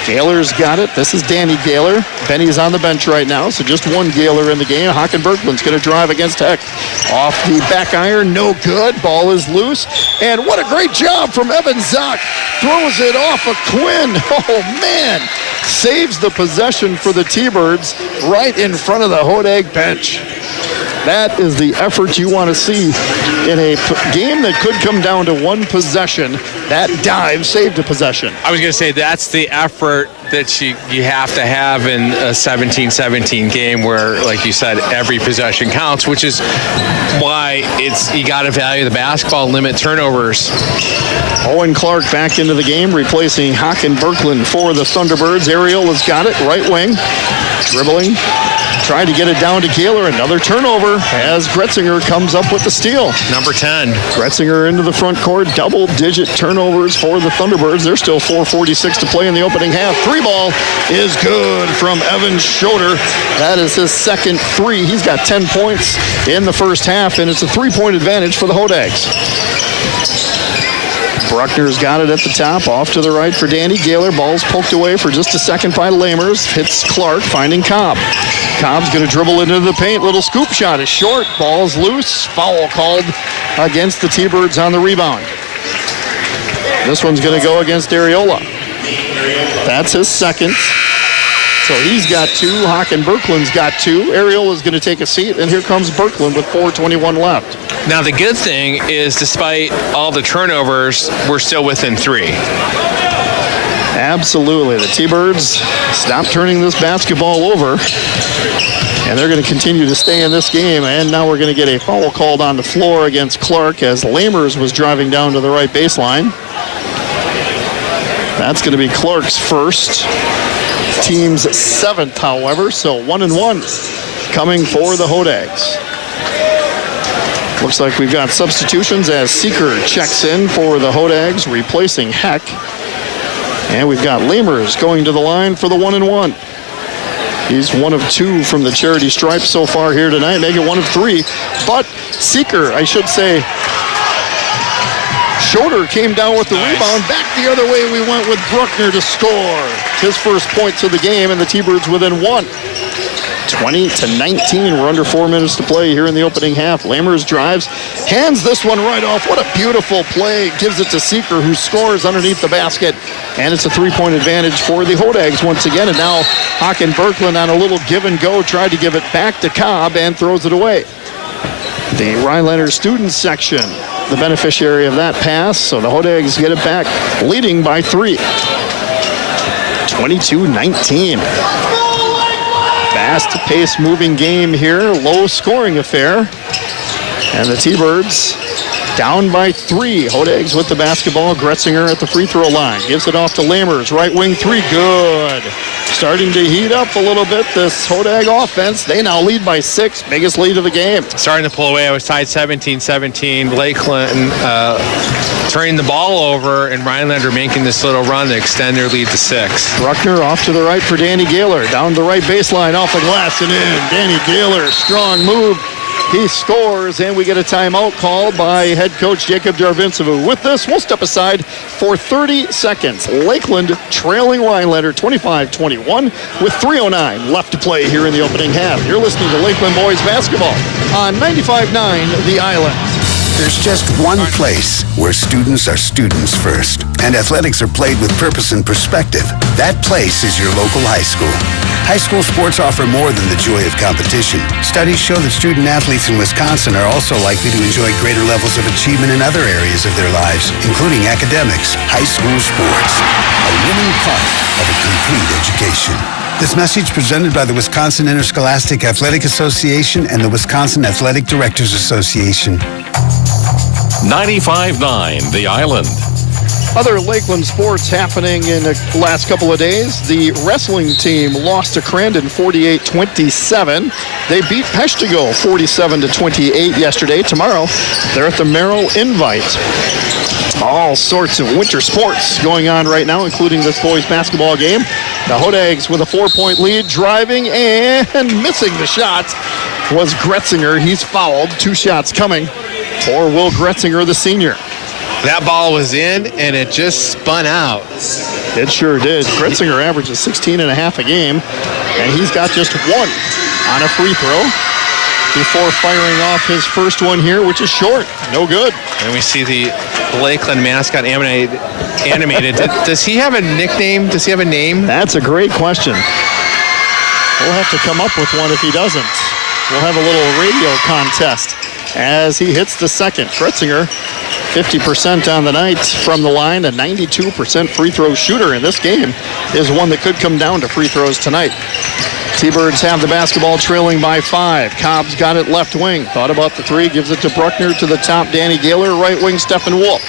Gaylor's got it. This is Danny Gaylor. Benny's on the bench right now, so just 1 Gaylor in the game. Haken Berkland's going to drive against Heck. Off the back iron, no good. Ball is loose. And what a great job from Evan Zock. Throws it off of Quinn. Oh, man. Saves the possession for the T-Birds right in front of the Hodag bench. That is the effort you want to see in a game that could come down to 1 possession. That dive saved a possession. I was going to say that's the effort that you have to have in a 17-17 game where, like you said, every possession counts, which is why you got to value the basketball, limit turnovers. Owen Clark back into the game, replacing Haken Berkland for the Thunderbirds. Areola's got it, right wing, dribbling. Trying to get it down to Gaylor. Another turnover as Gretzinger comes up with the steal. Number 10. Gretzinger into the front court. Double-digit turnovers for the Thunderbirds. There's still 4:46 to play in the opening half. 3-ball is good from Evan Schroeder. That is his second 3. He's got 10 points in the first half, and it's a 3-point advantage for the Hodags. Bruckner's got it at the top, off to the right for Danny Gaylor. Ball's poked away for just a second by Lamers. Hits Clark, finding Cobb. Cobb's going to dribble into the paint. Little scoop shot is short. Ball's loose. Foul called against the T-Birds on the rebound. This one's going to go against Areola. That's his second. So he's got 2. Haken Berkland's got 2. Areola's going to take a seat, and here comes Berkland with 4:21 left. Now, the good thing is, despite all the turnovers, we're still within 3. Absolutely. The T-Birds stop turning this basketball over, and they're going to continue to stay in this game. And now we're going to get a foul called on the floor against Clark as Lamers was driving down to the right baseline. That's going to be Clark's first. Team's 7th, however, so 1-1 coming for the Hodags. Looks like we've got substitutions as Seeker checks in for the Hodags, replacing Heck. And we've got Lamers going to the line for the 1-1. He's 1 of 2 from the charity stripe so far here tonight, making 1 of 3. But Seeker, I should say, Schroeder came down with the rebound. Back the other way we went with Bruckner to score. His first points of the game, and the T-Birds within 1. 20-19. We're under 4 minutes to play here in the opening half. Lamers drives, hands this one right off. What a beautiful play. Gives it to Seeker, who scores underneath the basket. And it's a 3-point advantage for the Hodags once again. And now Haken Berkland on a little give and go, tried to give it back to Cobb and throws it away. The Rhinelander student section, the beneficiary of that pass. So the Hodags get it back, leading by 3. 22-19. Fast-paced moving game here, low-scoring affair. And the T-Birds down by 3. Hodags with the basketball. Gretzinger at the free throw line. Gives it off to Lamers. Right wing 3. Good. Starting to heat up a little bit, this Hodag offense. They now lead by 6. Biggest lead of the game. Starting to pull away. I was tied 17-17. Lakeland turning the ball over, and Rhinelander making this little run to extend their lead to 6. Bruckner off to the right for Danny Gaylor. Down the right baseline, off the glass and in. Danny Gaylor, strong move. He scores, and we get a timeout called by head coach Jacob Darvincevu. With this, we'll step aside for 30 seconds. Lakeland trailing Rhinelander 25-21 with 3:09 left to play here in the opening half. You're listening to Lakeland Boys Basketball on 95.9 The Island. There's just one place where students are students first, and athletics are played with purpose and perspective. That place is your local high school. High school sports offer more than the joy of competition. Studies show that student athletes in Wisconsin are also likely to enjoy greater levels of achievement in other areas of their lives, including academics. High school sports, a winning part of a complete education. This message presented by the Wisconsin Interscholastic Athletic Association and the Wisconsin Athletic Directors Association. 95.9 The Island. Other Lakeland sports happening in the last couple of days. The wrestling team lost to Crandon 48-27. They beat Peshtigo 47-28 yesterday. Tomorrow, they're at the Merrill Invite. All sorts of winter sports going on right now, including this boys basketball game. The Hodags with a 4-point lead, driving and missing the shot was Gretzinger. He's fouled. 2 shots coming for Will Gretzinger, the senior. That ball was in, and it just spun out. It sure did. Gretzinger averages 16.5 a game, and he's got just 1 on a free throw before firing off his first one here, which is short. No good. And we see the Lakeland mascot animated. Does he have a nickname? Does he have a name? That's a great question. We'll have to come up with one if he doesn't. We'll have a little radio contest as he hits the second. Gretzinger, 50% on the night from the line, a 92% free throw shooter in this game, is one that could come down to free throws tonight. T-Birds have the basketball trailing by 5. Cobb's got it left wing. Thought about the 3, gives it to Bruckner to the top. Danny Gaylor, right wing, Stephen Wolf.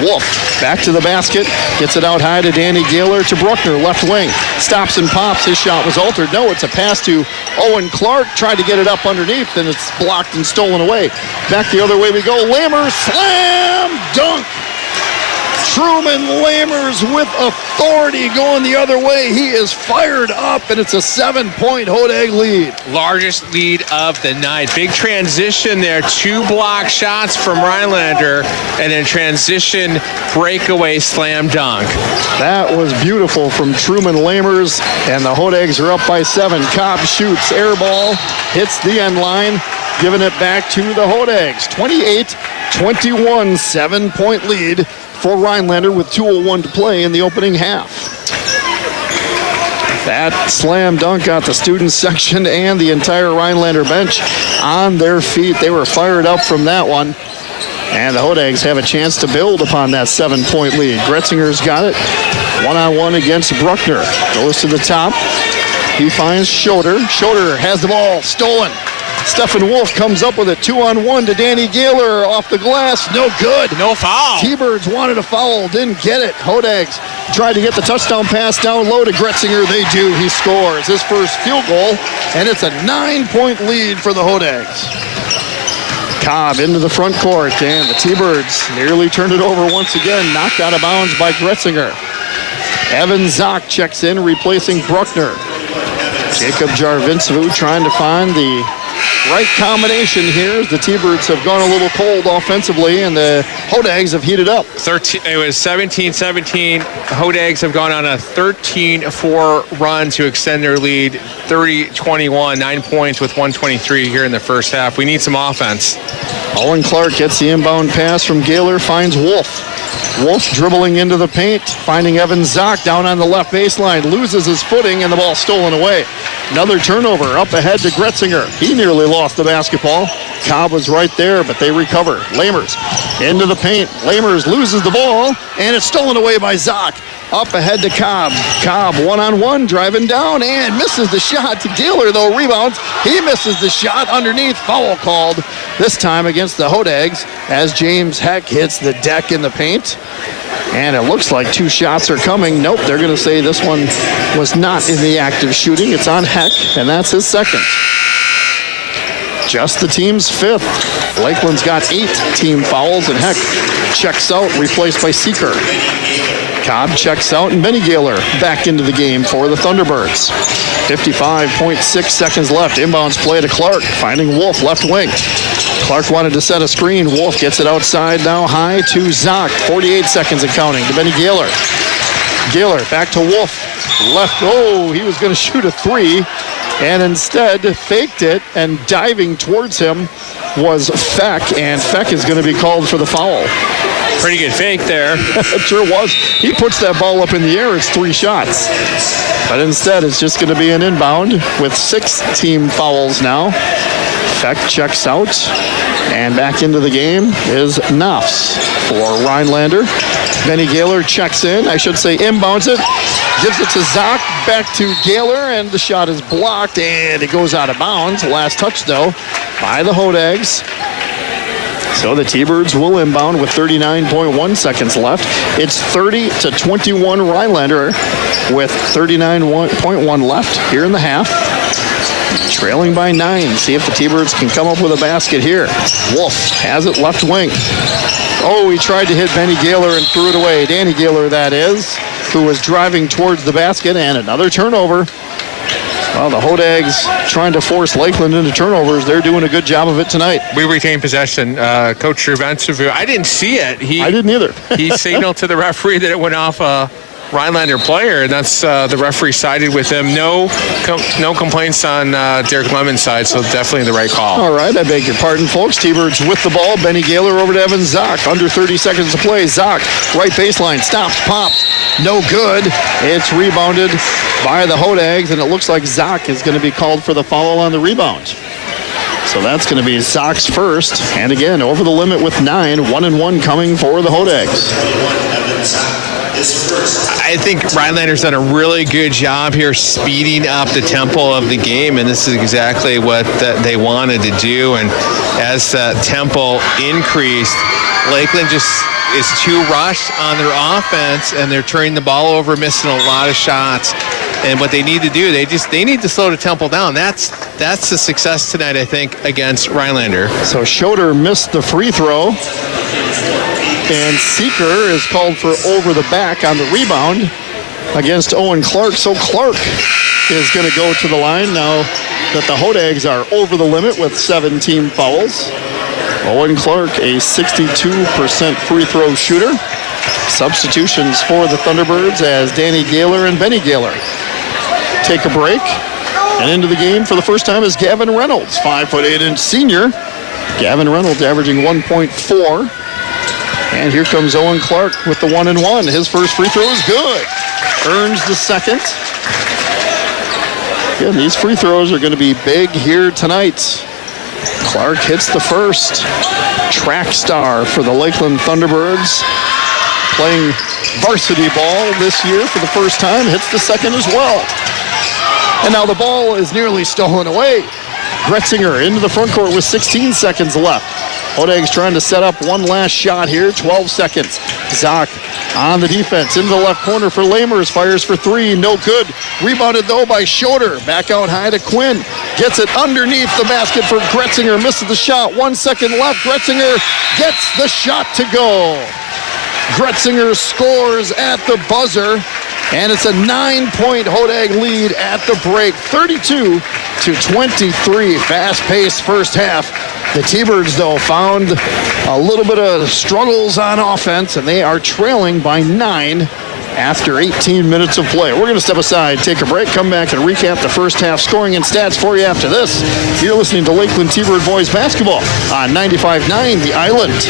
Wolf back to the basket, gets it out high to Danny Gaylor to Bruckner, left wing. Stops and pops. His shot was altered. No, it's a pass to Owen Clark. Tried to get it up underneath, and it's blocked and stolen away. Back the other way we go. Lamers, slam, dunk. Truman Lamers with authority going the other way. He is fired up, and it's a 7-point Hodag lead. Largest lead of the night. Big transition there. 2 block shots from Rhinelander, and then transition breakaway slam dunk. That was beautiful from Truman Lamers, and the Hodags are up by 7. Cobb shoots, air ball, hits the end line, giving it back to the Hodags. 28-21, 7-point lead for Rhinelander with 2:01 to play in the opening half. That slam dunk got the student section and the entire Rhinelander bench on their feet. They were fired up from that one. And the Hodags have a chance to build upon that 7-point lead. Gretzinger's got it. 1-on-1 against Bruckner. Goes to the top. He finds Schroeder. Schroeder has the ball stolen. Stephen Wolf comes up with it. 2-on-1 to Danny Gaylor off the glass. No good. No foul. T-Birds wanted a foul, didn't get it. Hodags tried to get the touchdown pass down low to Gretzinger. They do. He scores his first field goal, and it's a 9-point lead for the Hodags. Cobb into the front court, and the T-Birds nearly turned it over once again. Knocked out of bounds by Gretzinger. Evan Zock checks in, replacing Bruckner. Jacob Jarvincevu trying to find the right combination here. The T-Birds have gone a little cold offensively, and the Hodags have heated up. It was 17-17. Hodags have gone on a 13-4 run to extend their lead. 30-21, 9 points with 1:23 here in the first half. We need some offense. Owen Clark gets the inbound pass from Gaylor, finds Wolf. Wolf dribbling into the paint, finding Evan Zock down on the left baseline, loses his footing, and the ball stolen away. Another turnover up ahead to Gretzinger. He nearly lost the basketball. Cobb was right there, but they recover. Lamers into the paint. Lamers loses the ball, and it's stolen away by Zock. Up ahead to Cobb. Cobb one-on-one, driving down, and misses the shot. To Gaylor, though, rebounds. He misses the shot underneath. Foul called, this time against the Hodags, as James Heck hits the deck in the paint. And it looks like 2 shots are coming. Nope, they're going to say this one was not in the act of shooting. It's on Heck, and that's his second. Just the team's 5th. Lakeland's got 8 team fouls, and Heck checks out, replaced by Seeker. Cobb checks out, and Benny Gaylor back into the game for the Thunderbirds. 55.6 seconds left. Inbounds play to Clark, finding Wolf left wing. Clark wanted to set a screen. Wolf gets it outside now, high to Zock. 48 seconds and counting to Benny Gaylor. Gaylor back to Wolf. Left, he was going to shoot a 3, and instead faked it, and diving towards him was Feck, and Feck is going to be called for the foul. Pretty good fake there. It sure was. He puts that ball up in the air. It's 3 shots. But instead, it's just going to be an inbound with 6 team fouls now. Feck checks out. And back into the game is Knopfs for Rhinelander. Benny Gaylor checks in. Inbounds it. Gives it to Zock. Back to Gaylor. And the shot is blocked. And it goes out of bounds. Last touch, though, by the Hodags. So the T-Birds will inbound with 39.1 seconds left. It's 30-21 Rhinelander with 39.1 left here in the half. Trailing by 9. See if the T-Birds can come up with a basket here. Wolf has it left wing. He tried to hit Benny Gaylor and threw it away. Danny Gaylor, that is, who was driving towards the basket, and another turnover. Well, the Hodags trying to force Lakeland into turnovers. They're doing a good job of it tonight. We retain possession. Coach Jarvincevu, I didn't see it. I didn't either. He signaled to the referee that it went off a Rhinelander player, and that's the referee sided with him. No complaints on Derek Lemon's side, so definitely the right call. All right, I beg your pardon, folks. T-Birds with the ball. Benny Gaylor over to Evan Zock. Under 30 seconds to play. Zock, right baseline, stops, pops. No good. It's rebounded by the Hodags, and it looks like Zock is going to be called for the foul on the rebound. So that's going to be Zock's first. And again, over the limit with 9. 1-1 coming for the Hodags. I think Rhinelander's done a really good job here speeding up the tempo of the game, and this is exactly what they wanted to do. And as the tempo increased, Lakeland just is too rushed on their offense, and they're turning the ball over, missing a lot of shots. And what they need to do, they need to slow the tempo down. That's the success tonight, I think, against Rhinelander. So Schroeder missed the free throw. And Seeker is called for over the back on the rebound against Owen Clark. So Clark is going to go to the line now that the Hodags are over the limit with 7 team fouls. Owen Clark, a 62% free throw shooter. Substitutions for the Thunderbirds as Danny Gaylor and Benny Gaylor take a break. And into the game for the first time is Gavin Reynolds, 5'8" senior. Gavin Reynolds averaging 1.4. And here comes Owen Clark with the 1-and-1. His first free throw is good. Earns the second. Again, these free throws are going to be big here tonight. Clark hits the first. Track star for the Lakeland Thunderbirds. Playing varsity ball this year for the first time. Hits the second as well. And now the ball is nearly stolen away. Gretzinger into the front court with 16 seconds left. Hodeg's trying to set up one last shot here, 12 seconds. Zock on the defense, into the left corner for Lamers, fires for three, no good. Rebounded though by Schroeder, back out high to Quinn. Gets it underneath the basket for Gretzinger, misses the shot, 1 second left. Gretzinger gets the shot to go. Gretzinger scores at the buzzer, and it's a 9-point Hodag lead at the break, 32-23. Fast-paced first half. The T-Birds, though, found a little bit of struggles on offense, and they are trailing by 9 after 18 minutes of play. We're going to step aside, take a break, come back, and recap the first half scoring and stats for you after this. You're listening to Lakeland T-Bird Boys Basketball on 95.9 The Island.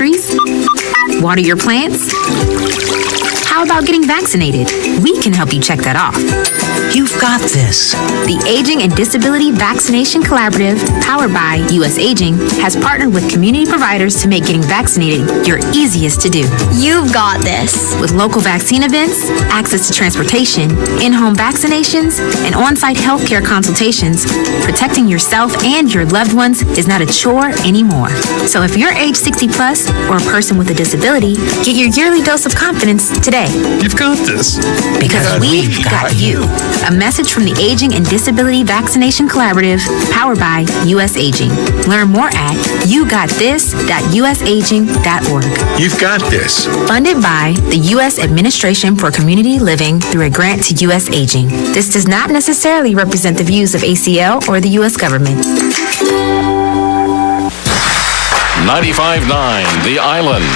groceries? Water your plants? How about getting vaccinated? We can help you check that off. You've got this. The Aging and Disability Vaccination Collaborative, powered by U.S. Aging, has partnered with community providers to make getting vaccinated your easiest to do. You've got this. With local vaccine events, access to transportation, in-home vaccinations, and on-site healthcare consultations, protecting yourself and your loved ones is not a chore anymore. So if you're age 60 plus or a person with a disability, get your yearly dose of confidence today. You've got this. Because we've got you. A message from the Aging and Disability Vaccination Collaborative, powered by U.S. Aging. Learn more at yougottthis.usaging.org. You've got this. Funded by the U.S. Administration for Community Living through a grant to U.S. Aging. This does not necessarily represent the views of ACL or the U.S. government. 95.9 The Island.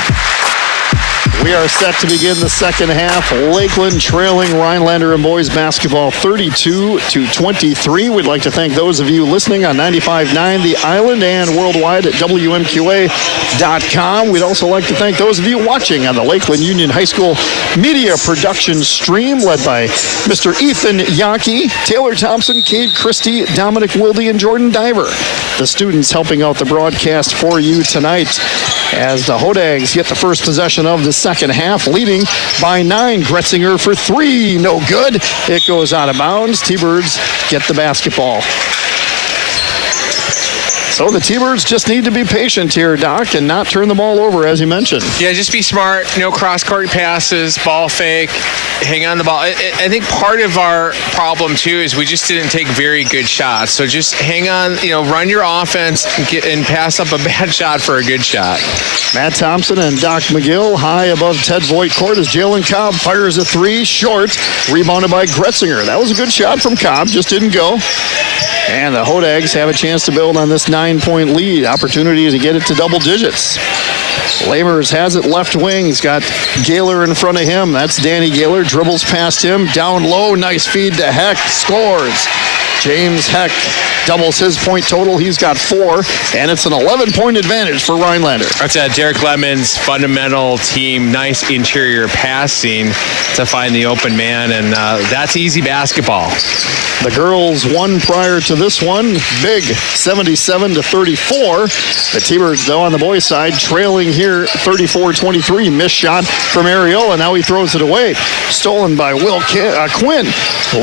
We are set to begin the second half. Lakeland trailing Rhinelander and boys basketball 32-23. We'd like to thank those of you listening on 95.9 The Island and worldwide at WMQA.com. We'd also like to thank those of you watching on the Lakeland Union High School media production stream led by Mr. Ethan Yockey, Taylor Thompson, Cade Christie, Dominic Wilde, and Jordan Diver. The students helping out the broadcast for you tonight as the Hodags get the first possession of the second half, leading by 9. Gretzinger for 3, no good. It goes out of bounds. T-Birds get the basketball. So the T-Birds just need to be patient here, Doc, and not turn the ball over, as you mentioned. Yeah, just be smart. No cross-court passes, ball fake, hang on the ball. I think part of our problem, too, is we just didn't take very good shots. So just hang on, run your offense and pass up a bad shot for a good shot. Matt Thompson and Doc McGill high above Ted Voigt court as Jalen Cobb fires a 3 short, rebounded by Gretzinger. That was a good shot from Cobb, just didn't go. And the Hodags have a chance to build on this 9-point lead. Opportunity to get it to double digits. Lamers has it left wing. He's got Gaylor in front of him. That's Danny Gaylor. Dribbles past him. Down low. Nice feed to Heck. Scores. James Heck doubles his point total. He's got 4, and it's an 11-point advantage for Rhinelander. That's Derek Lemon's fundamental team. Nice interior passing to find the open man, and that's easy basketball. The girls won prior to this one. Big 77-34. The T-Birds, though, on the boys' side, trailing here 34-23. Missed shot from Ariola. Now he throws it away. Stolen by Will Quinn.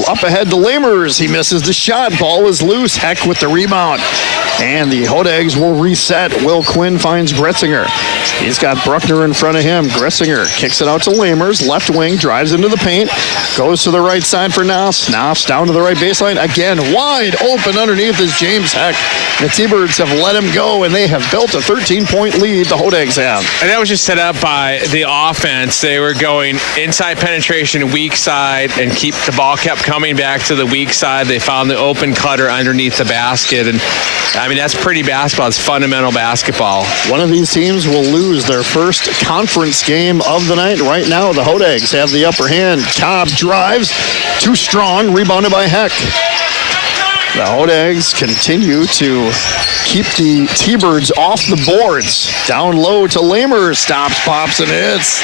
Up ahead to Lamers. He misses the shot. Ball is loose. Heck with the rebound. And the Hodags will reset. Will Quinn finds Gretzinger. He's got Bruckner in front of him. Gretzinger kicks it out to Lamers. Left wing, drives into the paint. Goes to the right side for Knopf. Knopf's down to the right baseline. Again, wide open underneath is James Heck. The T-Birds have let him go, and they have built a 13-point lead. The Hodags have. And that was just set up by the offense. They were going inside penetration, weak side, and the ball kept coming back to the weak side. They found the open cutter underneath the basket. And, that's pretty basketball. It's fundamental basketball. One of these teams will lose their first conference game of the night. Right now, the Hodags have the upper hand. Cobb drives. Too strong. Rebounded by Heck. The Hodags continue to keep the T-Birds off the boards. Down low to Lamers. Stops, pops, and hits.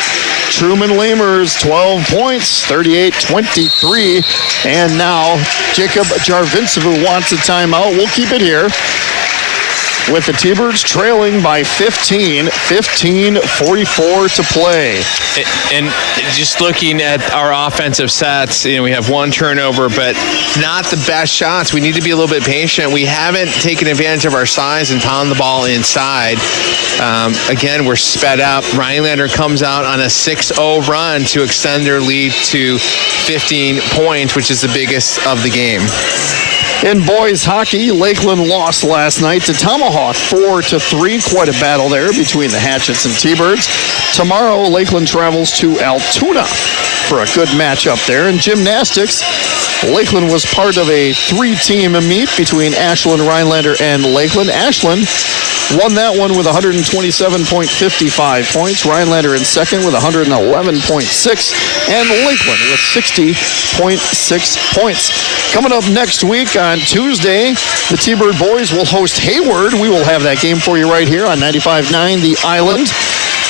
Truman Lamers, 12 points, 38-23. And now Jacob Jarvincevu wants a timeout. We'll keep it here with the T-Birds trailing by 15-44 to play. And just looking at our offensive sets, we have 1 turnover, but not the best shots. We need to be a little bit patient. We haven't taken advantage of our size and pound the ball inside. Again, we're sped up. Rhinelander comes out on a 6-0 run to extend their lead to 15 points, which is the biggest of the game. In boys hockey, Lakeland lost last night to Tomahawk 4-3. Quite a battle there between the Hatchets and T-Birds. Tomorrow, Lakeland travels to Altoona for a good matchup there. In gymnastics, Lakeland was part of a 3-team meet between Ashland, Rhinelander, and Lakeland. Ashland won that one with 127.55 points. Rhinelander in second with 111.6. And Lakeland with 60.6 points. Coming up next week on Tuesday, the T-Bird boys will host Hayward. We will have that game for you right here on 95.9 The Island.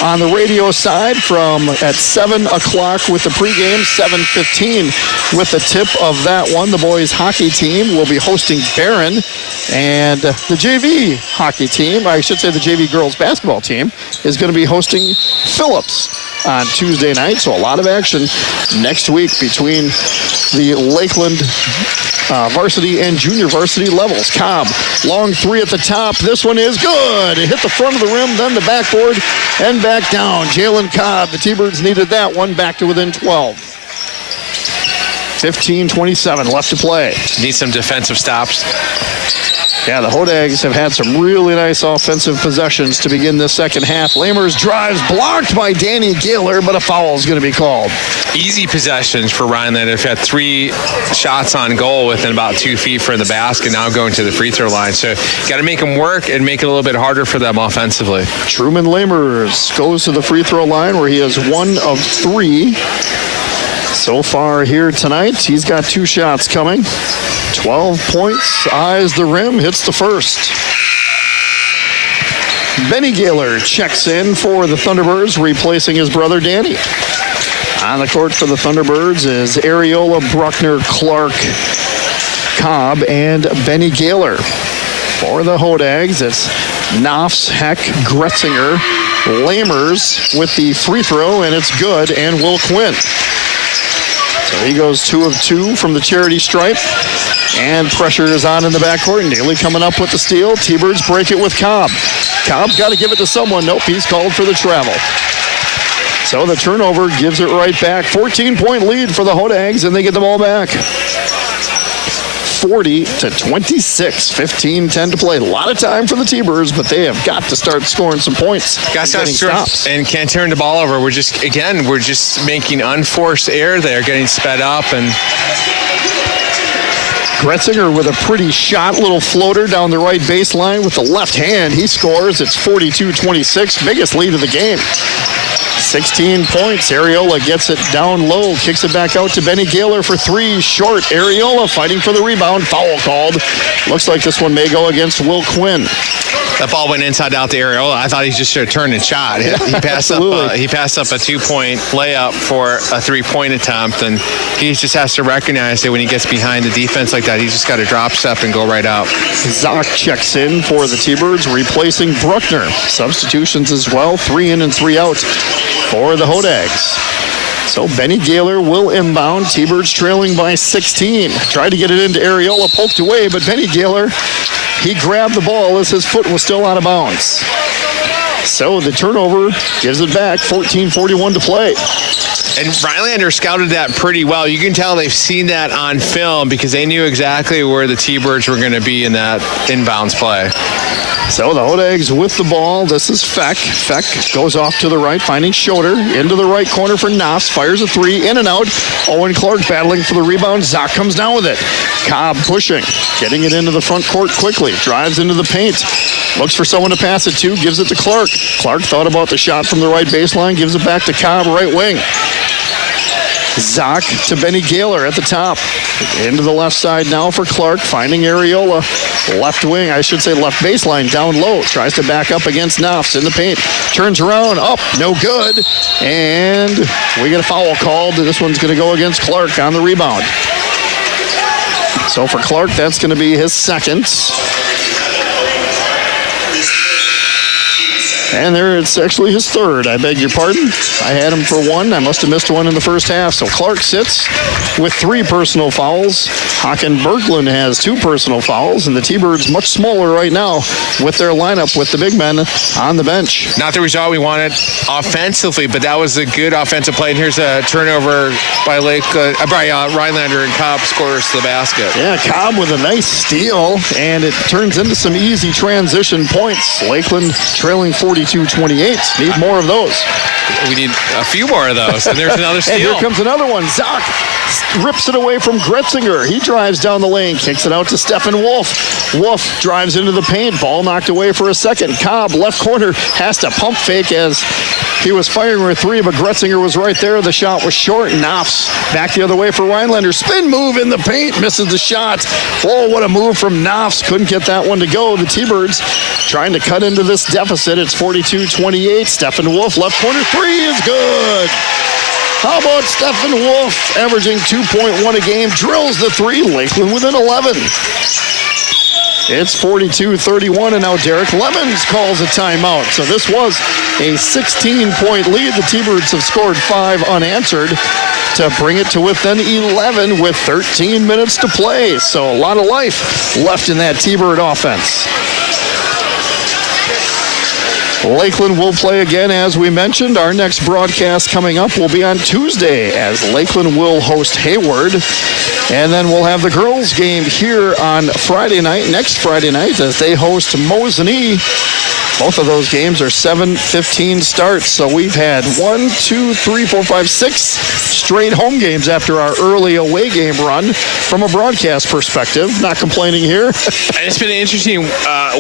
on the radio side from at 7 o'clock with the pregame, 7:15 with the tip of that one. The boys hockey team will be hosting Barron, and the JV hockey team, I should say the JV girls basketball team, is going to be hosting Phillips on Tuesday night. So a lot of action next week between the Lakeland varsity and junior varsity levels. Cobb, long three at the top. This one is good. It hit the front of the rim, then the backboard, and back down. Jalen Cobb, the T-Birds needed that one back to within 12. 15:27 left to play. Need some defensive stops. Yeah, the Hodags have had some really nice offensive possessions to begin this second half. Lamers drives, blocked by Danny Gaylor, but a foul is going to be called. Easy possessions for Rhinelander. They've had 3 shots on goal within about 2 feet from the basket, now going to the free throw line. So got to make them work and make it a little bit harder for them offensively. Truman Lamers goes to the free throw line where he has 1 of 3. So far here tonight, he's got 2 shots coming. 12 points, eyes the rim, hits the first. Benny Gaylor checks in for the Thunderbirds, replacing his brother Danny. On the court for the Thunderbirds is Areola, Bruckner, Clark, Cobb, and Benny Gaylor. For the Hodags, it's Knopf, Heck, Gretzinger, Lamers with the free throw, and it's good, and Will Quinn. So he goes 2 of 2 from the charity stripe. And pressure is on in the backcourt. Neely coming up with the steal. T-Birds break it with Cobb. Cobb's got to give it to someone. Nope, he's called for the travel. So the turnover gives it right back. 14-point lead for the Hodags, and they get the ball back. 40-26, 15-10 to play. A lot of time for the T-Birds, but they have got to start scoring some points. Got to start and can't turn the ball over. We're just making unforced error there, getting sped up. And Gretzinger with a pretty shot, little floater down the right baseline with the left hand. He scores. It's 42-26, biggest lead of the game. 16 points. Areola gets it down low, kicks it back out to Benny Gaylor for 3. Short. Areola fighting for the rebound. Foul called. Looks like this one may go against Will Quinn. That ball went inside out to Areola. I thought he just should have turned and shot. He passed up a 2-point layup for a 3-point attempt, and he just has to recognize that when he gets behind the defense like that, he's just got to drop step and go right out. Zock checks in for the T-Birds, replacing Bruckner. Substitutions as well, 3 in and 3 out for the Hodags. So Benny Gaylor will inbound. T-Birds trailing by 16. Tried to get it into Areola, poked away, but Benny Gaylor, he grabbed the ball as his foot was still out of bounds. So the turnover gives it back, 14:41 to play. And Rhinelander scouted that pretty well. You can tell they've seen that on film because they knew exactly where the T-Birds were going to be in that inbounds play. So the Hodags with the ball. This is Feck. Feck goes off to the right, finding Schroeder. Into the right corner for Knopf. Fires a 3, in and out. Owen Clark battling for the rebound. Zock comes down with it. Cobb pushing, getting it into the front court quickly. Drives into the paint. Looks for someone to pass it to. Gives it to Clark. Clark thought about the shot from the right baseline. Gives it back to Cobb, right wing. Zock to Benny Gaylor at the top. Into the left side now for Clark, finding Areola. Left wing, I should say left baseline, down low. Tries to back up against Knopf in the paint. Turns around, up, no good. And we get a foul called. This one's going to go against Clark on the rebound. So for Clark, that's going to be his second. And there, it's actually his third. I beg your pardon. I had him for 1. I must have missed 1 in the first half. So Clark sits with 3 personal fouls. Haken Berglund has 2 personal fouls. And the T-Birds much smaller right now with their lineup with the big men on the bench. Not the result we wanted offensively, but that was a good offensive play. And here's a turnover by Rhinelander, and Cobb scores the basket. Yeah, Cobb with a nice steal. And it turns into some easy transition points. Lakeland trailing 42-28. Need more of those. We need a few more of those. And there's another steal. And here comes another one. Zock rips it away from Gretzinger. He drives down the lane, kicks it out to Stefan Wolf. Wolf drives into the paint. Ball knocked away for a second. Cobb, left corner, has to pump fake as he was firing a three, but Gretzinger was right there. The shot was short. Knopf's back the other way for Rhinelander. Spin move in the paint. Misses the shot. Oh, what a move from Knopf's. Couldn't get that one to go. The T-Birds trying to cut into this deficit. It's 42-28. Stefan Wolf, left corner three is good. How about Stefan Wolf, averaging 2.1 a game, drills the three. Lakeland within 11. It's 42-31, and now Derek Lemons calls a timeout. So this was a 16-point lead. The T-Birds have scored 5 unanswered to bring it to within 11 with 13 minutes to play. So a lot of life left in that T-Bird offense. Lakeland will play again, as we mentioned. Our next broadcast coming up will be on Tuesday, as Lakeland will host Hayward. And then we'll have the girls' game here on Friday night, next Friday night, as they host Mosinee. Both of those games are 7:15 starts. So we've had 6 straight home games after our early away game run from a broadcast perspective. Not complaining here. It's been an interesting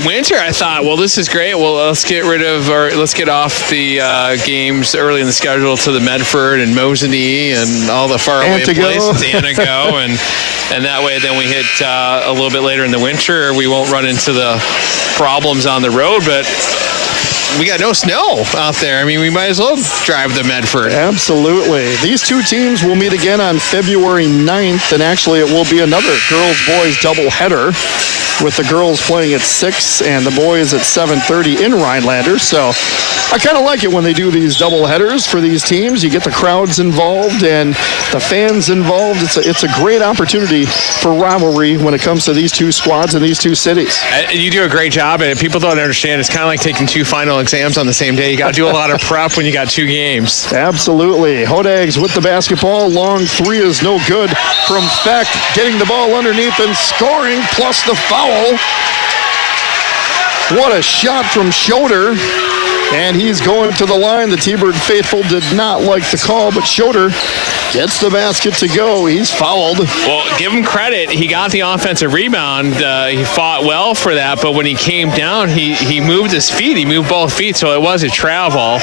winter. I thought, well, this is great. Well, let's get off the games early in the schedule to the Medford and Mosinee and all the faraway places, Antigo, and that way then we hit a little bit later in the winter. We won't run into the problems on the road, but we got no snow out there. I mean, we might as well drive to Medford. Absolutely. These two teams will meet again on February 9th, and actually it will be another girls-boys doubleheader, with the girls playing at 6 and the boys at 7:30 in Rhinelander. So I kind of like it when they do these doubleheaders for these teams. You get the crowds involved and the fans involved. It's a great opportunity for rivalry when it comes to these two squads and these two cities. You do a great job, and people don't understand. It's kind of like taking 2 final exams on the same day. You got to do a lot of prep when you got 2 games. Absolutely. Hodags with the basketball. Long three is no good from Feck. Getting the ball underneath and scoring, plus the foul. What a shot from Schroeder. And he's going to the line. The T-Bird faithful did not like the call, but Schroeder gets the basket to go. He's fouled. Well, give him credit. He got the offensive rebound. He fought well for that, but when he came down, he moved his feet. He moved both feet, so it was a travel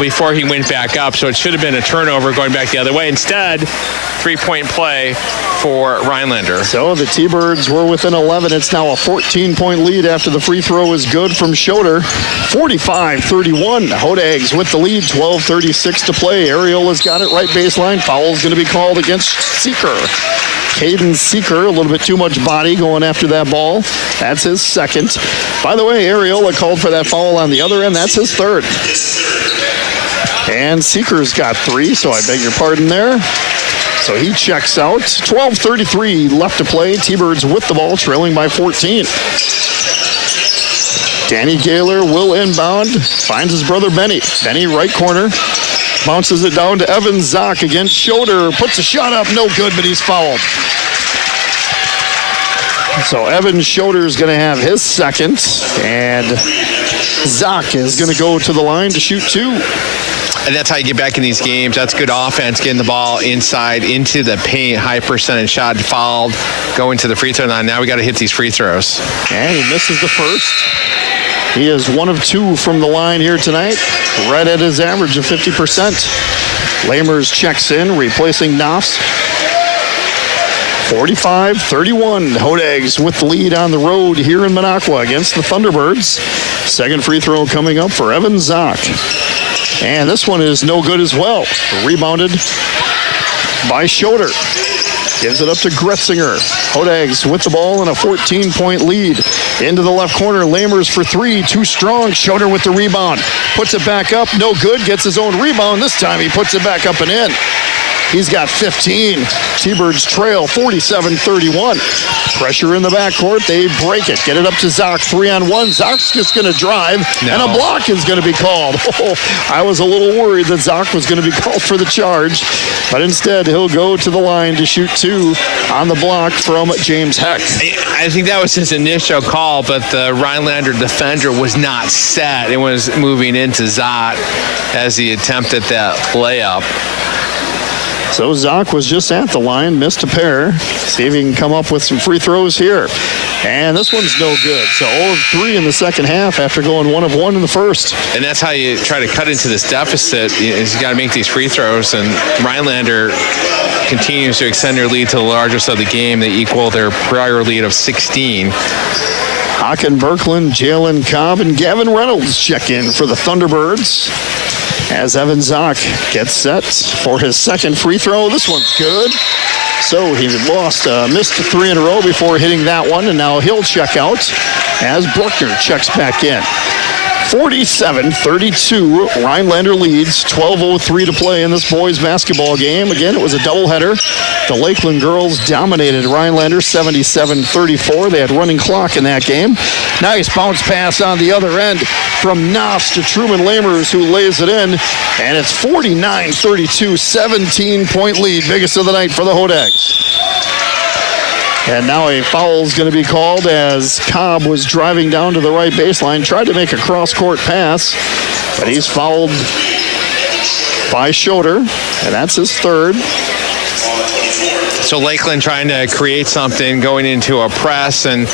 before he went back up. So it should have been a turnover going back the other way. Instead, 3-point play for Rhinelander. So the T-Birds were within 11. It's now a 14-point lead after the free throw is good from Schroeder. 45-31. Hodags with the lead. 12:36 to play. Ariel has got it right baseline. Foul's going to be called against Seeker. Caden Seeker, a little bit too much body going after that ball. That's his second. By the way, Ariola called for that foul on the other end. That's his third. And Seeker's got 3, so I beg your pardon there. So he checks out. 12:33 left to play. T-Birds with the ball, trailing by 14. Danny Gaylor will inbound. Finds his brother Benny. Benny, right corner. Bounces it down to Evan Zock against Schroeder. Puts a shot up, no good, but he's fouled. So Evan Schroeder is going to have his second. And Zock is going to go to the line to shoot 2. And that's how you get back in these games. That's good offense, getting the ball inside into the paint, high percentage shot, fouled, going to the free throw line. Now we got to hit these free throws. And he misses the first. He is 1 of 2 from the line here tonight, right at his average of 50%. Lamers checks in, replacing Knopf's. 45-31. Hodags with the lead on the road here in Minocqua against the Thunderbirds. Second free throw coming up for Evan Zock. And this one is no good as well. Rebounded by Schroeder. Gives it up to Gretzinger. Hodags with the ball and a 14-point lead. Into the left corner. Lamers for 3. Too strong. Schroeder with the rebound. Puts it back up. No good. Gets his own rebound. This time he puts it back up and in. He's got 15. T-Birds trail 47-31. Pressure in the backcourt. They break it. Get it up to Zock. 3-on-1. Zock's just going to drive, and a block is going to be called. I was a little worried that Zock was going to be called for the charge, but instead he'll go to the line to shoot 2 on the block from James Heck. I think that was his initial call, but the Rhinelander defender was not set. It was moving into Zock as he attempted that layup. So Zock was just at the line, missed a pair. See if he can come up with some free throws here. And this one's no good. So 0 of 3 in the second half after going 1 of 1 in the first. And that's how you try to cut into this deficit, is you got to make these free throws. And Rhinelander continues to extend their lead to the largest of the game. They equal their prior lead of 16. Haken Birkeland, Jalen Cobb, and Gavin Reynolds check in for the Thunderbirds as Evan Zock gets set for his second free throw. This one's good. So he missed 3 in a row before hitting that one, and now he'll check out as Bruckner checks back in. 47-32, Rhinelander leads, 12:03 to play in this boys basketball game. Again, it was a doubleheader. The Lakeland girls dominated Rhinelander 77-34. They had running clock in that game. Nice bounce pass on the other end from Knopf to Truman Lamers, who lays it in, and it's 49-32, 17-point lead, biggest of the night for the Hodags. And now a foul is going to be called as Cobb was driving down to the right baseline, tried to make a cross-court pass, but he's fouled by Schroeder, and that's his third. So Lakeland trying to create something going into a press, and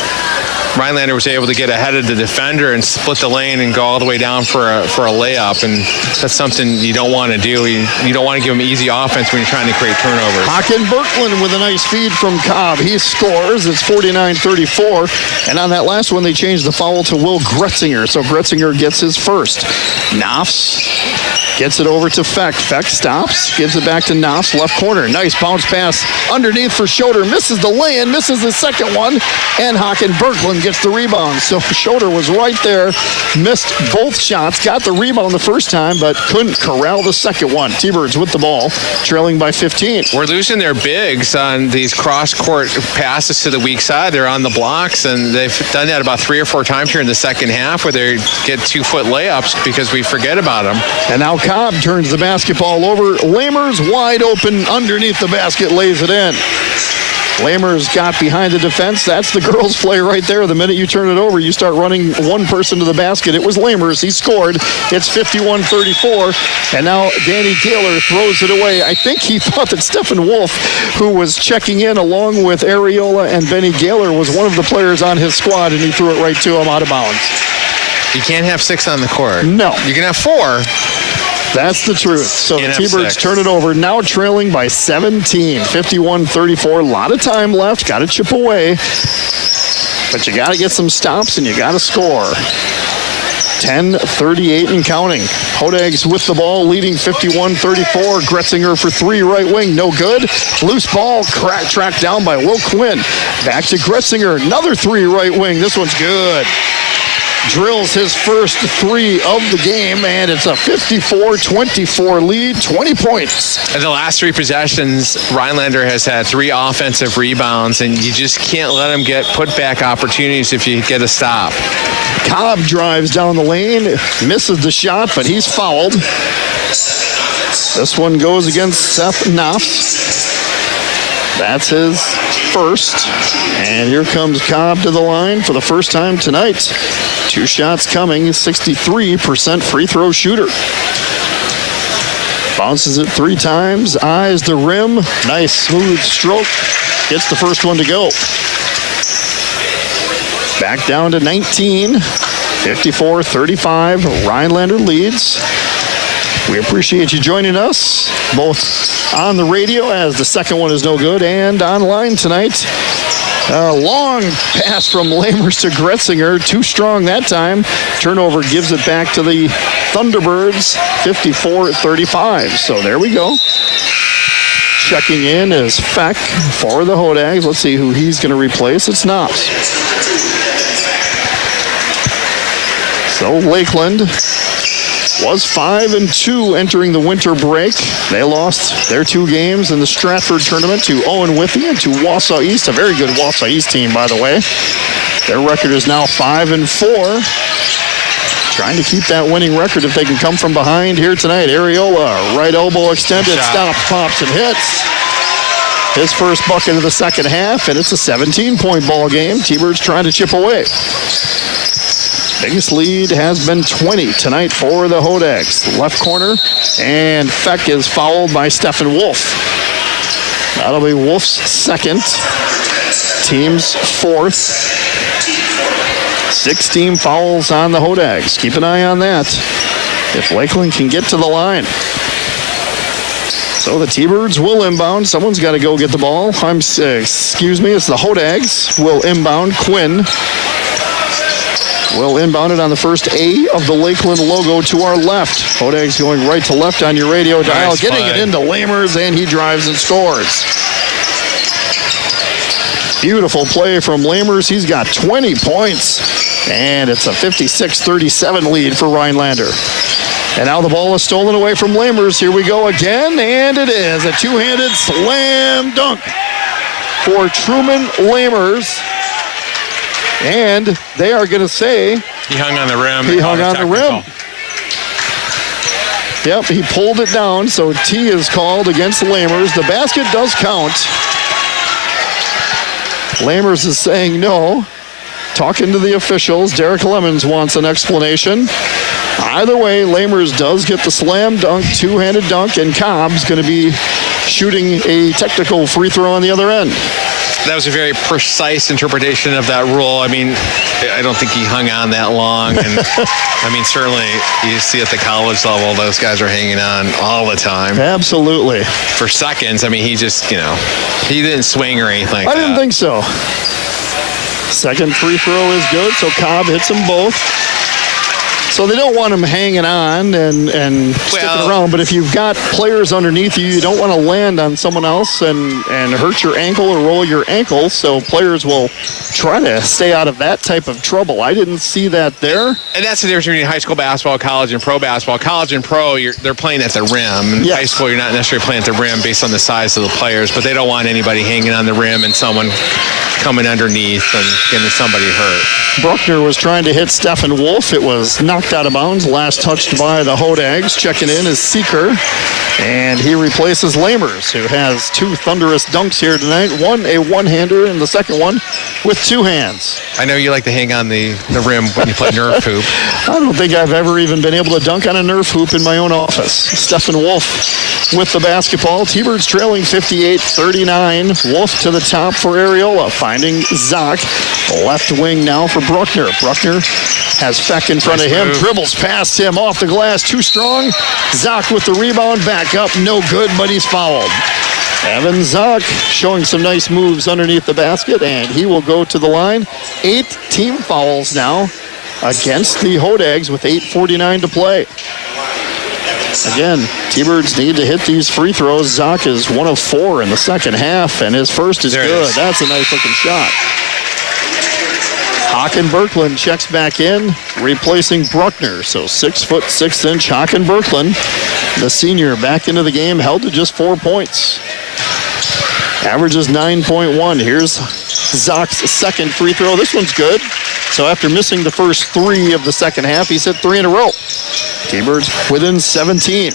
Rhinelander was able to get ahead of the defender and split the lane and go all the way down for a layup, and that's something you don't want to do. You don't want to give them easy offense when you're trying to create turnovers. Haken Birkeland with a nice feed from Cobb. He scores. It's 49-34, and on that last one, they changed the foul to Will Gretzinger, so Gretzinger gets his first. Knopf gets it over to Feck. Feck stops, gives it back to Knopf, left corner. Nice bounce pass underneath for Schroeder. Misses the lay-in, misses the second one, and Haken Birkeland gets the rebound. So Schroeder was right there, missed both shots, got the rebound the first time, but couldn't corral the second one. T-Birds with the ball, trailing by 15. We're losing their bigs on these cross-court passes to the weak side. They're on the blocks, and they've done that about 3 or 4 times here in the second half where they get 2-foot layups because we forget about them. And now Cobb turns the basketball over. Lamers wide open underneath the basket, lays it in. Lamers got behind the defense. That's the girls' play right there. The minute you turn it over, you start running one person to the basket. It was Lamers. He scored. It's 51-34. And now Danny Gaylor throws it away. I think he thought that Stephen Wolf, who was checking in along with Areola and Benny Gaylor, was one of the players on his squad, and he threw it right to him out of bounds. You can't have 6 on the court. No. You can have 4. That's the truth. So the T-Birds turn it over, now trailing by 17, 51-34. A lot of time left. Got to chip away. But you got to get some stops, and you got to score. 10:38 and counting. Hodags with the ball, leading 51-34. Gretzinger for 3, right wing, no good. Loose ball, tracked down by Will Quinn. Back to Gretzinger, another 3, right wing. This one's good. Drills his first 3 of the game, and it's a 54-24 lead, 20 points. In the last 3 possessions, Rhinelander has had 3 offensive rebounds, and you just can't let him get putback opportunities if you get a stop. Cobb drives down the lane, misses the shot, but he's fouled. This one goes against Seth Knopf. That's his first. And here comes Cobb to the line for the first time tonight. 2 shots coming, 63% free throw shooter. Bounces it 3 times, eyes the rim. Nice smooth stroke. Gets the first one to go. Back down to 19. 54-35. Rhinelander leads. We appreciate you joining us, both on the radio, as the second one is no good, and online tonight. A long pass from Lamers to Gretzinger. Too strong that time. Turnover gives it back to the Thunderbirds, 54-35. So there we go. Checking in is Feck for the Hodags. Let's see who he's going to replace. It's Knopf. So Lakeland was 5-2 entering the winter break. They lost their 2 games in the Stratford tournament to Owen Withee and to Wausau East, a very good Wausau East team, by the way. Their record is now 5-4. Trying to keep that winning record if they can come from behind here tonight. Areola, right elbow extended, stops, pops, and hits. His first bucket of the second half, and it's a 17-point ball game. T-Birds trying to chip away. Biggest lead has been 20 tonight for the Hodags. Left corner, and Feck is fouled by Stephen Wolf. That'll be Wolf's second, team's fourth. 16 fouls on the Hodags. Keep an eye on that if Lakeland can get to the line. So the T-Birds will inbound. Someone's got to go get the ball. It's the Hodags will inbound. Quinn will inbound it on the first A of the Lakeland logo to our left. Hodags going right to left on your radio dial. Nice getting play. It into Lamers, and he drives and scores. Beautiful play from Lamers. He's got 20 points, and it's a 56-37 lead for Rhinelander. And now the ball is stolen away from Lamers. Here we go again, and it is a two-handed slam dunk for Truman Lamers. And they are going to say... He hung on the rim. He hung on the rim. Yep, he pulled it down, so T is called against Lamers. The basket does count. Lamers is saying no. Talking to the officials. Derek Lemons wants an explanation. Either way, Lamers does get the slam dunk, two-handed dunk, and Cobb's going to be shooting a technical free throw on the other end. That was a very precise interpretation of that rule. I mean, I don't think he hung on that long. And I mean, certainly you see at the college level, those guys are hanging on all the time. Absolutely. For seconds. I mean, he just, he didn't swing or anything like I didn't think so. Second free throw is good, so Cobb hits them both. So they don't want him hanging on and sticking around, but if you've got players underneath you, you don't want to land on someone else and hurt your ankle or roll your ankle, so players will try to stay out of that type of trouble. I didn't see that there. And that's the difference between high school basketball, college, and pro basketball. College and pro, they're playing at the rim. In high school, you're not necessarily playing at the rim based on the size of the players, but they don't want anybody hanging on the rim and someone coming underneath and getting somebody hurt. Bruckner was trying to hit Stephen Wolf. It was knocked out of bounds. Last touched by the Hodags. Checking in is Seeker. And he replaces Lamers, who has two thunderous dunks here tonight. One, a one-hander, and the second one with two hands. I know you like to hang on the rim when you play Nerf hoop. I don't think I've ever even been able to dunk on a Nerf hoop in my own office. Stephen Wolf with the basketball. T-Birds trailing 58-39. Wolf to the top for Areola. Finding Zock. Left wing now for Bruckner. Bruckner has Feck in front of him. Move. Dribbles past him off the glass. Too strong. Zock with the rebound. Back up. No good, but he's fouled. Evan Zock showing some nice moves underneath the basket, and he will go to the line. 8 team fouls now against the Hodags with 8:49 to play. Again, T-Birds need to hit these free throws. Zock is 1 of 4 in the second half, and his first is good. That's a nice-looking shot. Haken Berkland checks back in, replacing Bruckner. So 6'6" Haken Berkland, the senior, back into the game, held to just 4 points. Averages 9.1. Here's Zock's second free throw. This one's good. So after missing the first 3 of the second half, he's hit 3 in a row. T-Birds within 17.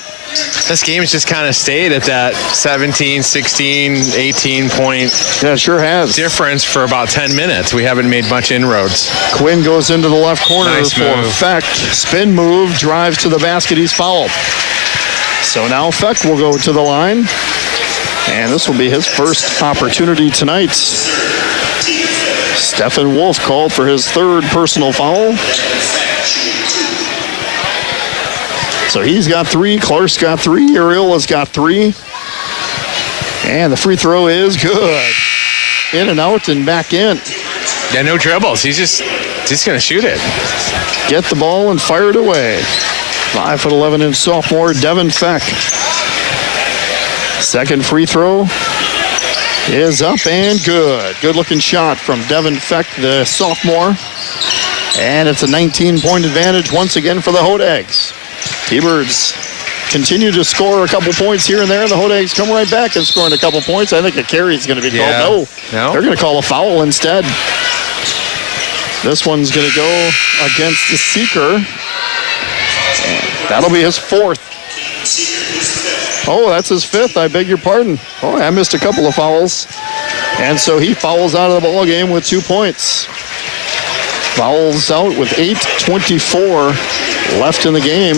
This game has just kind of stayed at that 17, 16, 18 point difference for about 10 minutes. We haven't made much inroads. Quinn goes into the left corner Nice for move. Feck. Spin move, drives to the basket. He's fouled. So now Feck will go to the line. And this will be his first opportunity tonight. Stephen Wolf called for his third personal foul. So he's got 3, Clark's got 3, Areola's got 3. And the free throw is good. In and out and back in. Yeah, no dribbles. He's just going to shoot it. Get the ball and fire it away. 5'11" sophomore Devin Feck. Second free throw is up and good. Good looking shot from Devin Feck, the sophomore. And it's a 19-point advantage once again for the Hodags. T-Birds continue to score a couple points here and there. The Hodags come right back and scoring a couple points. I think a carry is going to be called. No, they're going to call a foul instead. This one's going to go against the Seeker. That'll be his fourth. Oh, that's his fifth. I beg your pardon. Oh, I missed a couple of fouls. And so he fouls out of the ball game with 2 points. Fouls out with 8:24 left in the game.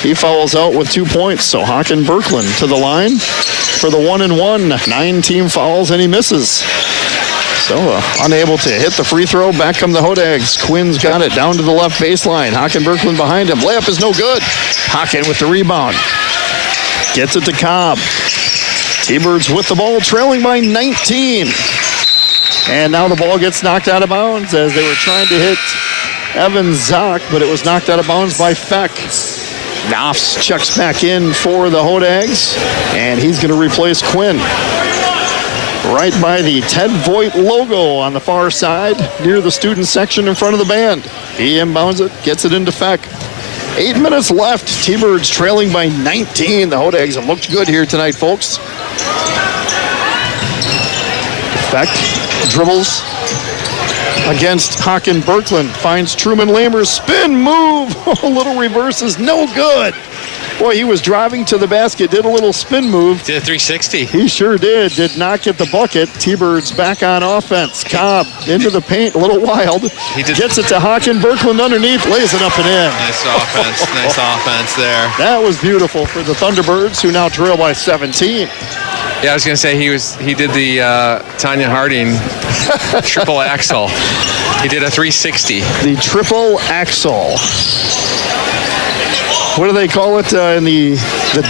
He fouls out with 2 points. So Haken Birkeland to the line for the 1-and-1. 9 team fouls, and he misses. So unable to hit the free throw. Back come the Hodags. Quinn's got it down to the left baseline. Haken Birkeland behind him. Layup is no good. Haken with the rebound. Gets it to Cobb. T-Birds with the ball, trailing by 19. And now the ball gets knocked out of bounds as they were trying to hit Evan Zock, but it was knocked out of bounds by Feck. Knopfs checks back in for the Hodags, and he's going to replace Quinn. Right by the Ted Voigt logo on the far side, near the student section in front of the band. He inbounds it, gets it into Feck. 8 minutes left. T-Birds trailing by 19. The Hodags have looked good here tonight, folks. Feck dribbles against Haken Birkeland. Finds Truman Lamer's spin move. A little reverse is no good. Boy, he was driving to the basket, did a little spin move. Did a 360. He sure did. Did not get the bucket. T-Birds back on offense. Cobb into the paint, a little wild. He gets it to Haken Birkeland underneath, lays it up and in. Nice offense. Nice offense there. That was beautiful for the Thunderbirds, who now trail by 17. Yeah, I was going to say he did the Tanya Harding triple axel. He did a 360. The triple axel. What do they call it in the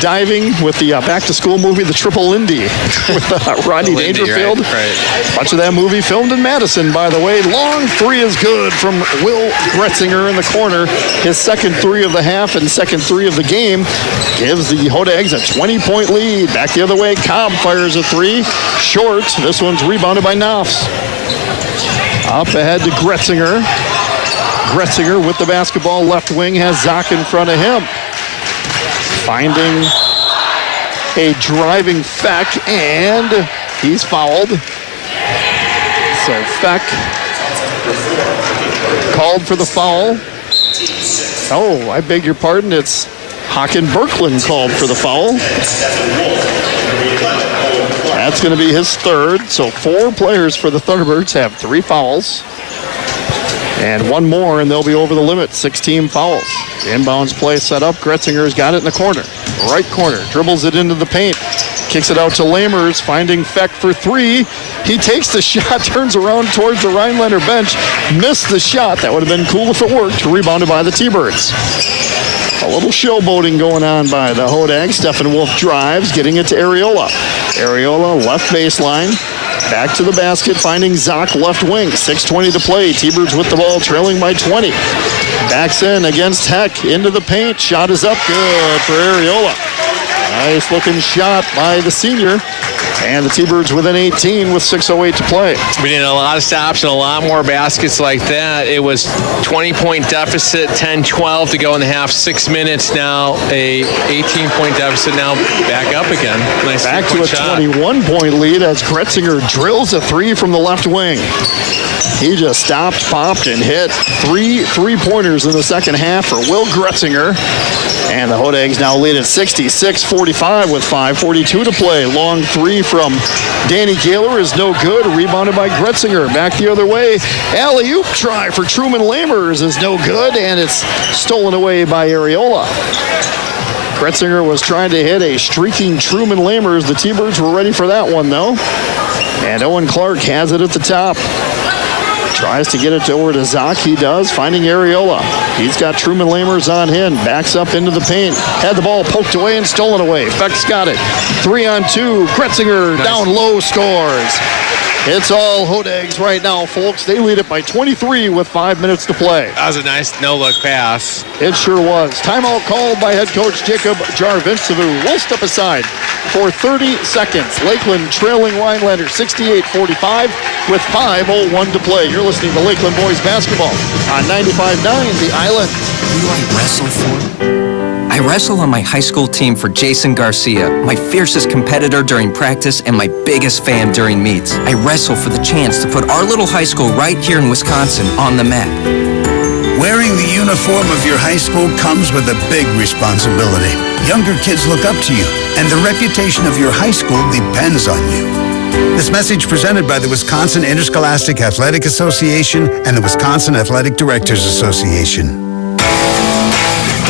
diving with the back-to-school movie, the Triple Lindy, with Rodney Dangerfield? Right. Much of that movie filmed in Madison, by the way. Long three is good from Will Gretzinger in the corner. His second three of the half and second three of the game gives the Hodags a 20-point lead. Back the other way, Cobb fires a three. Short. This one's rebounded by Knopfs. Up ahead to Gretzinger. Gretzinger with the basketball, left wing, has Zock in front of him. Finding a driving Feck, and he's fouled. So Feck called for the foul. Oh, I beg your pardon, it's Haken Birkeland called for the foul. That's going to be his third, so 4 players for the Thunderbirds have 3 fouls. And 1 more, and they'll be over the limit. 16 fouls. The inbounds play set up. Gretzinger's got it in the corner. Right corner. Dribbles it into the paint. Kicks it out to Lamers, finding Feck for 3. He takes the shot, turns around towards the Rhinelander bench. Missed the shot. That would have been cool if it worked. Rebounded by the T-Birds. A little showboating going on by the Hodags. Stephen Wolf drives, getting it to Areola. Areola, left baseline. Back to the basket, finding Zock left wing. 6:20 to play. T-Birds with the ball, trailing by 20. Backs in against Heck, into the paint. Shot is up, good for Areola. Nice looking shot by the senior. And the T-Birds within 18 with 6:08 to play. We did a lot of stops and a lot more baskets like that. It was 20-point deficit, 10-12 to go in the half, 6 minutes now. A 18-point deficit now back up again. Nice back to a 21-point lead as Gretzinger drills a 3 from the left wing. He just stopped, popped, and hit 3 3-pointers in the second half for Will Gretzinger. And the Hodags now lead at 66-45 with 5:42 to play. Long 3 from Danny Gaylor is no good. Rebounded by Gretzinger. Back the other way. Alley-oop try for Truman Lamers is no good, and it's stolen away by Areola. Gretzinger was trying to hit a streaking Truman Lamers. The T-Birds were ready for that one, though. And Owen Clark has it at the top. Tries to get it over to Zock. He does, finding Areola. He's got Truman Lamers on him. Backs up into the paint. Had the ball poked away and stolen away. Feck's got it. 3-on-2. Gretzinger down low, scores. It's all Hodags right now, folks. They lead it by 23 with 5 minutes to play. That was a nice no-look pass. It sure was. Timeout called by head coach Jacob Jarvincevu. We'll step aside for 30 seconds. Lakeland trailing Rhinelander 68-45 with 5:01 to play. You're listening to Lakeland Boys Basketball on 95.9 The Island. Who do I wrestle for? I wrestle on my high school team for Jason Garcia, my fiercest competitor during practice and my biggest fan during meets. I wrestle for the chance to put our little high school right here in Wisconsin on the map. Wearing the uniform of your high school comes with a big responsibility. Younger kids look up to you, and the reputation of your high school depends on you. This message presented by the Wisconsin Interscholastic Athletic Association and the Wisconsin Athletic Directors Association.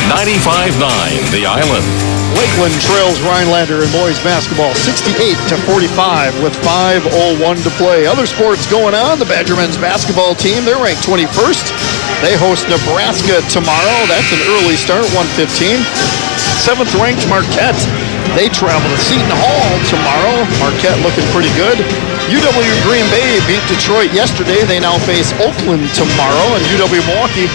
95.9 The Island. Lakeland trails Rhinelander in boys basketball 68-45 with 5:01 to play. Other sports going on. The Badger men's basketball team, they're ranked 21st. They host Nebraska tomorrow. That's an early start, 1:15. 7th-ranked Marquette. They travel to Seton Hall tomorrow. Marquette looking pretty good. UW Green Bay beat Detroit yesterday. They now face Oakland tomorrow. And UW Milwaukee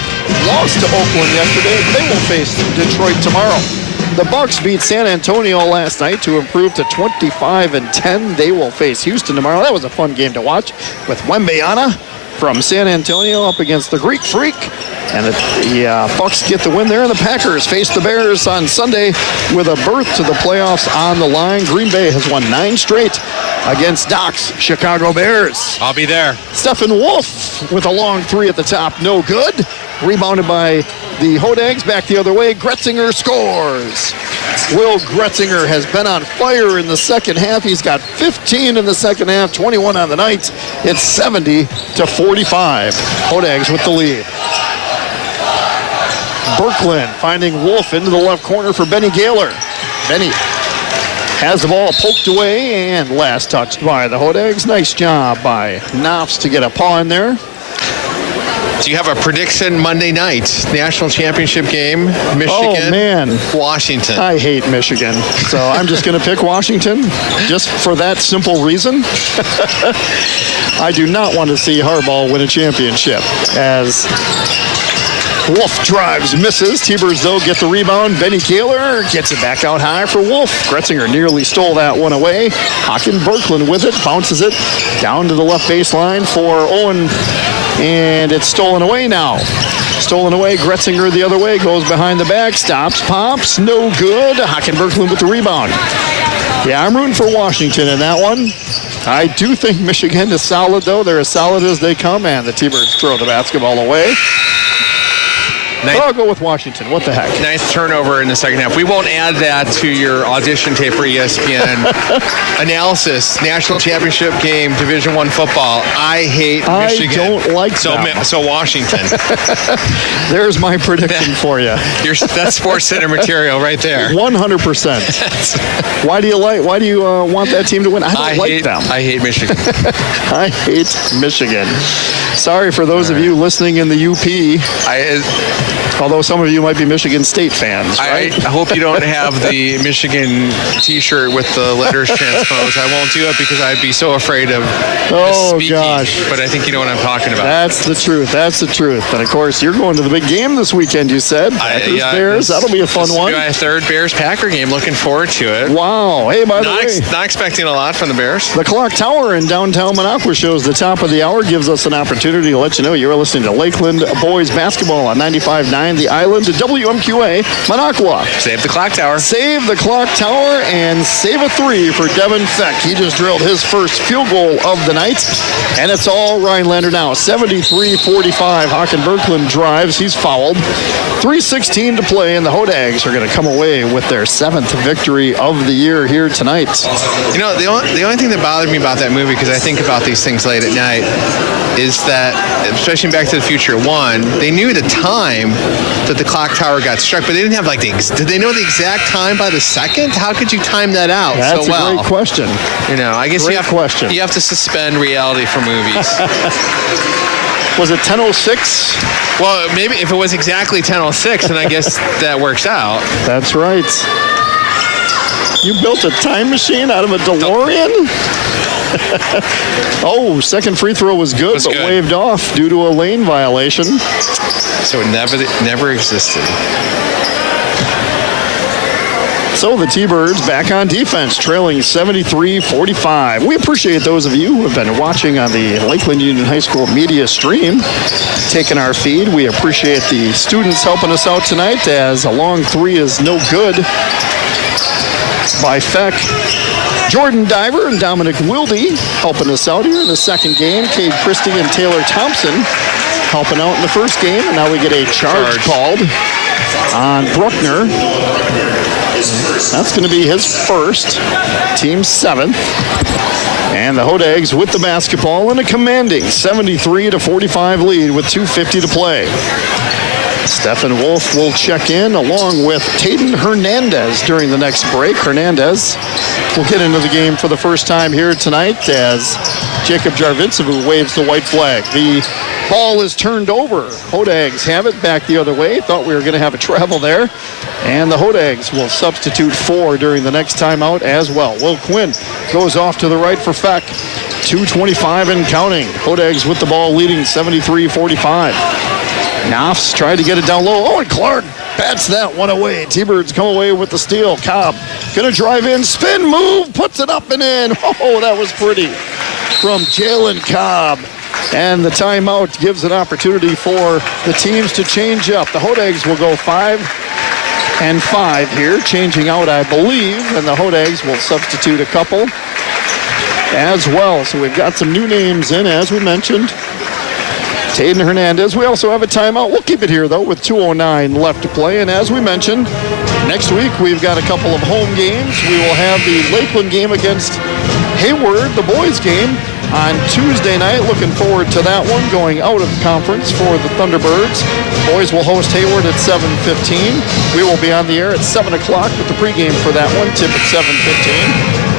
lost to Oakland yesterday. They will face Detroit tomorrow. The Bucks beat San Antonio last night to improve to 25-10. They will face Houston tomorrow. That was a fun game to watch with Wembeana from San Antonio up against the Greek Freak. And the Bucks get the win there, and the Packers face the Bears on Sunday with a berth to the playoffs on the line. Green Bay has won 9 straight against Doc's Chicago Bears. I'll be there. Stephen Wolf with a long 3 at the top, no good. Rebounded by the Hodags, back the other way. Gretzinger scores. Will Gretzinger has been on fire in the second half. He's got 15 in the second half, 21 on the night. It's 70-45. Hodags with the lead. Birkeland finding Wolf into the left corner for Benny Gaylor. Benny has the ball poked away and last touched by the Hodags. Nice job by Knopfs to get a paw in there. Do you have a prediction Monday night? National championship game, Michigan, Oh, man. Washington. I hate Michigan, so I'm just going to pick Washington just for that simple reason. I do not want to see Harbaugh win a championship as Wolf drives, misses. T-Birds, though, get the rebound. Benny Gaylor gets it back out high for Wolf. Gretzinger nearly stole that one away. Haken Birkeland with it, bounces it down to the left baseline for Owen, and it's stolen away now. Stolen away, Gretzinger the other way, goes behind the back, stops, pops, no good. Haken Birkeland with the rebound. Yeah, I'm rooting for Washington in that one. I do think Michigan is solid, though. They're as solid as they come, and the T-Birds throw the basketball away. But I'll go with Washington. What the heck? Nice turnover in the second half. We won't add that to your audition tape for ESPN. Analysis, national championship game, Division I football. I hate Michigan. I don't like that. So Washington. There's my prediction for you. That's Sports Center material right there. 100%. Why do you want that team to win? I don't like them. I hate Michigan. I hate Michigan. Sorry for those of you listening in the UP. Although some of you might be Michigan State fans, right? I hope you don't have the Michigan T-shirt with the letters transposed. I won't do it because I'd be so afraid of speaking. Gosh. But I think you know what I'm talking about. That's the truth. That's the truth. And, of course, you're going to the big game this weekend, you said. Bears. That'll be a fun one. My third Bears-Packer game. Looking forward to it. Wow. Hey, by the way. Not expecting a lot from the Bears. The Clock Tower in downtown Minocqua shows the top of the hour. Gives us an opportunity to let you know you're listening to Lakeland boys basketball on 95.9 The Island to WMQA Minocqua. Save the Clock Tower. Save the Clock Tower and save a 3 for Devin Feck. He just drilled his first field goal of the night, and it's all Rhinelander now. 73-45. Haken Birkeland drives. He's fouled. 3:16 to play, and the Hodags are going to come away with their 7th victory of the year here tonight. You know, the only thing that bothered me about that movie, because I think about these things late at night, is that, especially in Back to the Future 1, they knew the time that the clock tower got struck, but they didn't have did they know the exact time by the second? How could you time that out so well? That's a great question. You know, I guess you have to suspend reality for movies. Was it 10:06? Well, maybe if it was exactly 10:06, then I guess that works out. That's right. You built a time machine out of a DeLorean? Oh, second free throw was good, but waved off due to a lane violation. So it never existed. So the T-Birds back on defense, trailing 73-45. We appreciate those of you who have been watching on the Lakeland Union High School media stream, taking our feed. We appreciate the students helping us out tonight, as a long three is no good by Feck. Jordan Diver and Dominic Wilde helping us out here in the second game. Cade Christie and Taylor Thompson helping out in the first game. And now we get a charge called on Bruckner. That's going to be his first, team seventh. And the Hodags with the basketball in a commanding 73-45 lead with 2:50 to play. Stephen Wolf will check in along with Tayden Hernandez during the next break. Hernandez will get into the game for the first time here tonight as Jacob Jarvincevu waves the white flag. The ball is turned over. Hodags have it back the other way. Thought we were going to have a travel there. And the Hodags will substitute 4 during the next timeout as well. Will Quinn goes off to the right for Feck. 2:25 and counting. Hodags with the ball leading 73-45. Knopf's tried to get it down low. Owen Clark bats that one away. T-Birds come away with the steal. Cobb gonna drive in, spin move, puts it up and in. Oh, that was pretty from Jalen Cobb. And the timeout gives an opportunity for the teams to change up. The Hodags will go 5-5 here, changing out, I believe, and the Hodags will substitute a couple as well. So we've got some new names in, as we mentioned. Tayden Hernandez. We also have a timeout. We'll keep it here, though, with 2:09 left to play. And as we mentioned, next week we've got a couple of home games. We will have the Lakeland game against Hayward, the boys game, on Tuesday night. Looking forward to that one, going out of conference for the Thunderbirds. Boys will host Hayward at 7:15. We will be on the air at 7 o'clock with the pregame for that one, tip at 7:15.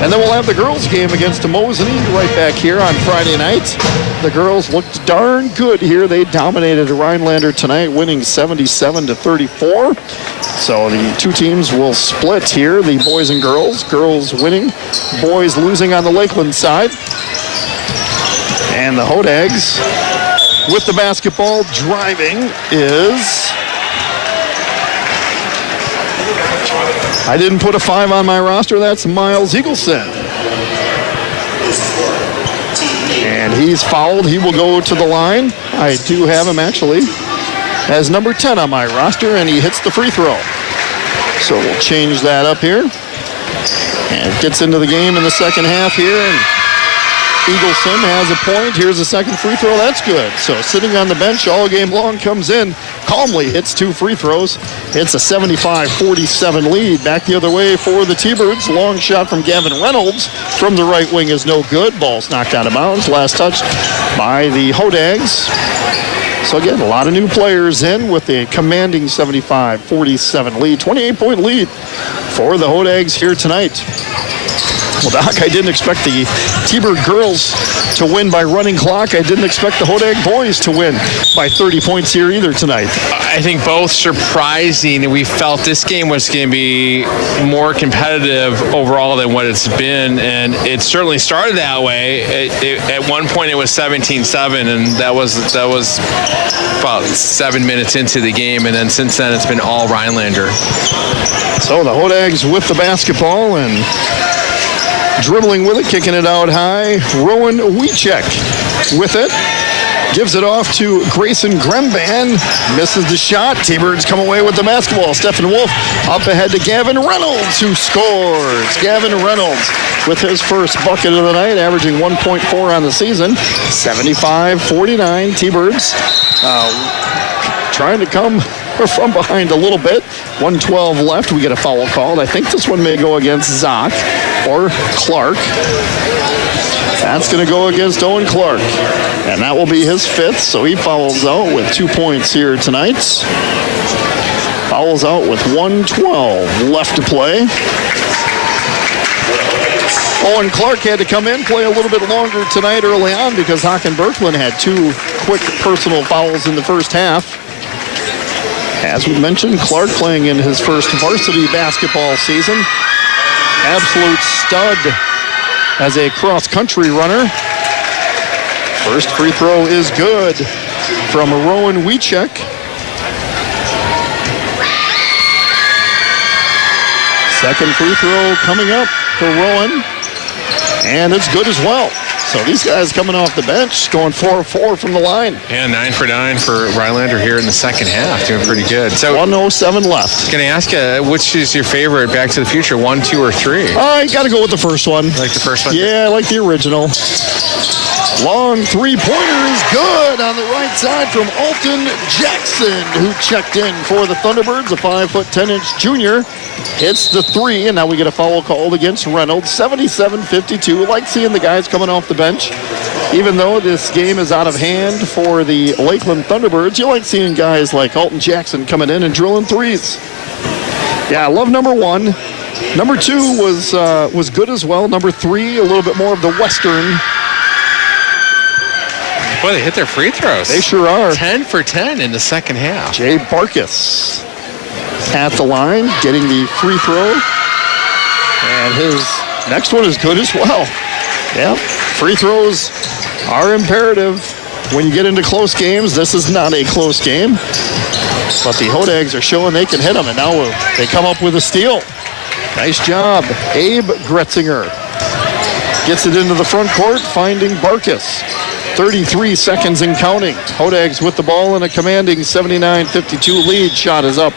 And then we'll have the girls game against Mosinee right back here on Friday night. The girls looked darn good here. They dominated Rhinelander tonight, winning 77-34. So the two teams will split here, the boys and girls. Girls winning, boys losing on the Lakeland side. And the Hodags with the basketball driving is... I didn't put a 5 on my roster. That's Miles Eagleson. And he's fouled. He will go to the line. I do have him actually as number 10 on my roster, and he hits the free throw. So we'll change that up here. And gets into the game in the second half here. And Eagleson has a point. Here's a second free throw. That's good. So sitting on the bench all game long, comes in, calmly hits 2 free throws. It's a 75-47 lead. Back the other way for the T-Birds. Long shot from Gavin Reynolds from the right wing is no good. Ball's knocked out of bounds. Last touch by the Hodags. So again, a lot of new players in with a commanding 75-47 lead. 28-point lead for the Hodags here tonight. Well, Doc, I didn't expect the T-Bird girls to win by running clock. I didn't expect the Hodag boys to win by 30 points here either tonight. I think both surprising. We felt this game was going to be more competitive overall than what it's been, and it certainly started that way. At one point, it was 17-7, and that was about 7 minutes into the game, and then since then, it's been all Rhinelander. So the Hodags with the basketball and dribbling with it, kicking it out high. Rowan Wiechek with it. Gives it off to Grayson Gremban. Misses the shot. T-Birds come away with the basketball. Stephen Wolf up ahead to Gavin Reynolds, who scores. Gavin Reynolds with his first bucket of the night, averaging 1.4 on the season. 75-49. T-Birds trying to come from behind a little bit. 1:12 left. We get a foul called. I think this one may go against Zock or Clark. That's going to go against Owen Clark. And that will be his 5th, so he fouls out with 2 points here tonight. Fouls out with 1:12 left to play. Owen Clark had to come in, play a little bit longer tonight early on because Haken Berkland had 2 quick personal fouls in the first half. As we mentioned, Clark playing in his first varsity basketball season. Absolute stud as a cross-country runner. First free throw is good from Rowan Wiechek. Second free throw coming up for Rowan. And it's good as well. So these guys coming off the bench, going 4-4 from the line. Yeah, 9 for 9 for Rhinelander here in the second half, doing pretty good. So 1:07 left. Going to ask you, which is your favorite Back to the Future, 1, 2, or 3? I got to go with the first one. Like the first one? Yeah, I like the original. Long three-pointer is good on the right side from Alton Jackson, who checked in for the Thunderbirds, a 5'10" junior. Hits the three, and now we get a foul called against Reynolds. 77-52. Like seeing the guys coming off the bench. Even though this game is out of hand for the Lakeland Thunderbirds, you like seeing guys like Alton Jackson coming in and drilling threes. Yeah, I love number 1. Number 2 was good as well. Number 3, a little bit more of the Western. Boy, they hit their free throws. They sure are. 10 for 10 in the second half. Jay Barkus at the line, getting the free throw. And his next one is good as well. Yeah, free throws are imperative when you get into close games. This is not a close game. But the Hodags are showing they can hit them, and now they come up with a steal. Nice job. Abe Gretzinger gets it into the front court, finding Barkus. 33 seconds and counting. Hodags with the ball in a commanding 79-52 lead. Shot is up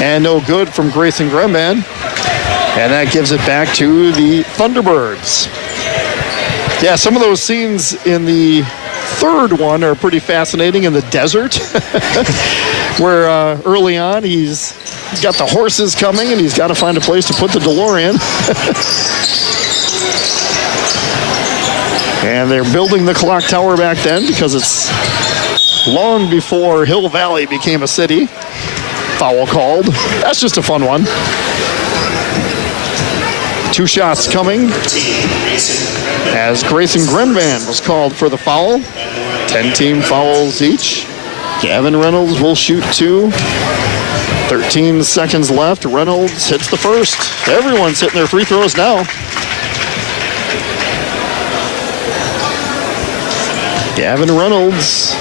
and no good from Grayson Gremban. And that gives it back to the Thunderbirds. Yeah, some of those scenes in the third one are pretty fascinating in the desert, where early on he's got the horses coming and he's got to find a place to put the DeLorean. And they're building the clock tower back then because it's long before Hill Valley became a city. Foul called. That's just a fun one. 2 shots coming as Grayson Grenvan was called for the foul. 10 team fouls each. Gavin Reynolds will shoot 2. 13 seconds left. Reynolds hits the first. Everyone's hitting their free throws now. Gavin Reynolds,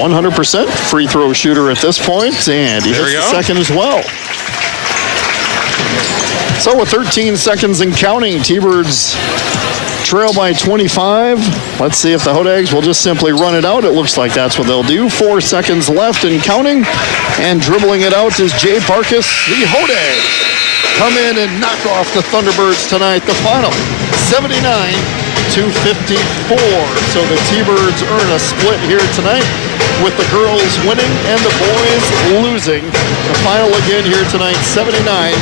100% free throw shooter at this point, and he hits the second as well. So with 13 seconds and counting, T-Birds trail by 25. Let's see if the Hodags will just simply run it out. It looks like that's what they'll do. 4 seconds left and counting, and dribbling it out is Jay Barkus. The Hodags come in and knock off the Thunderbirds tonight. The final, 79-54. So the T-Birds earn a split here tonight with the girls winning and the boys losing. The final again here tonight, 79-54.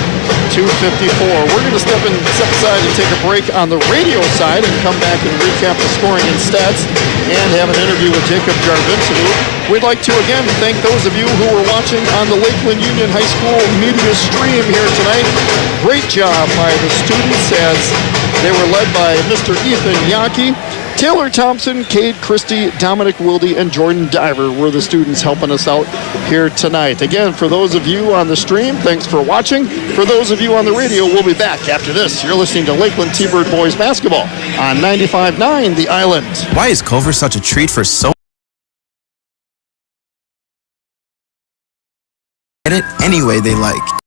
We're going to step aside and take a break on the radio side and come back and recap the scoring and stats and have an interview with Jacob Jarvinsonu. We'd like to again thank those of you who were watching on the Lakeland Union High School media stream here tonight. Great job by the students as they were led by Mr. Ethan Yockey. Taylor Thompson, Cade Christie, Dominic Wilde, and Jordan Diver were the students helping us out here tonight. Again, for those of you on the stream, thanks for watching. For those of you on the radio, we'll be back after this. You're listening to Lakeland T-Bird Boys Basketball on 95.9 The Island. Why is Culver such a treat for so get it any way they like?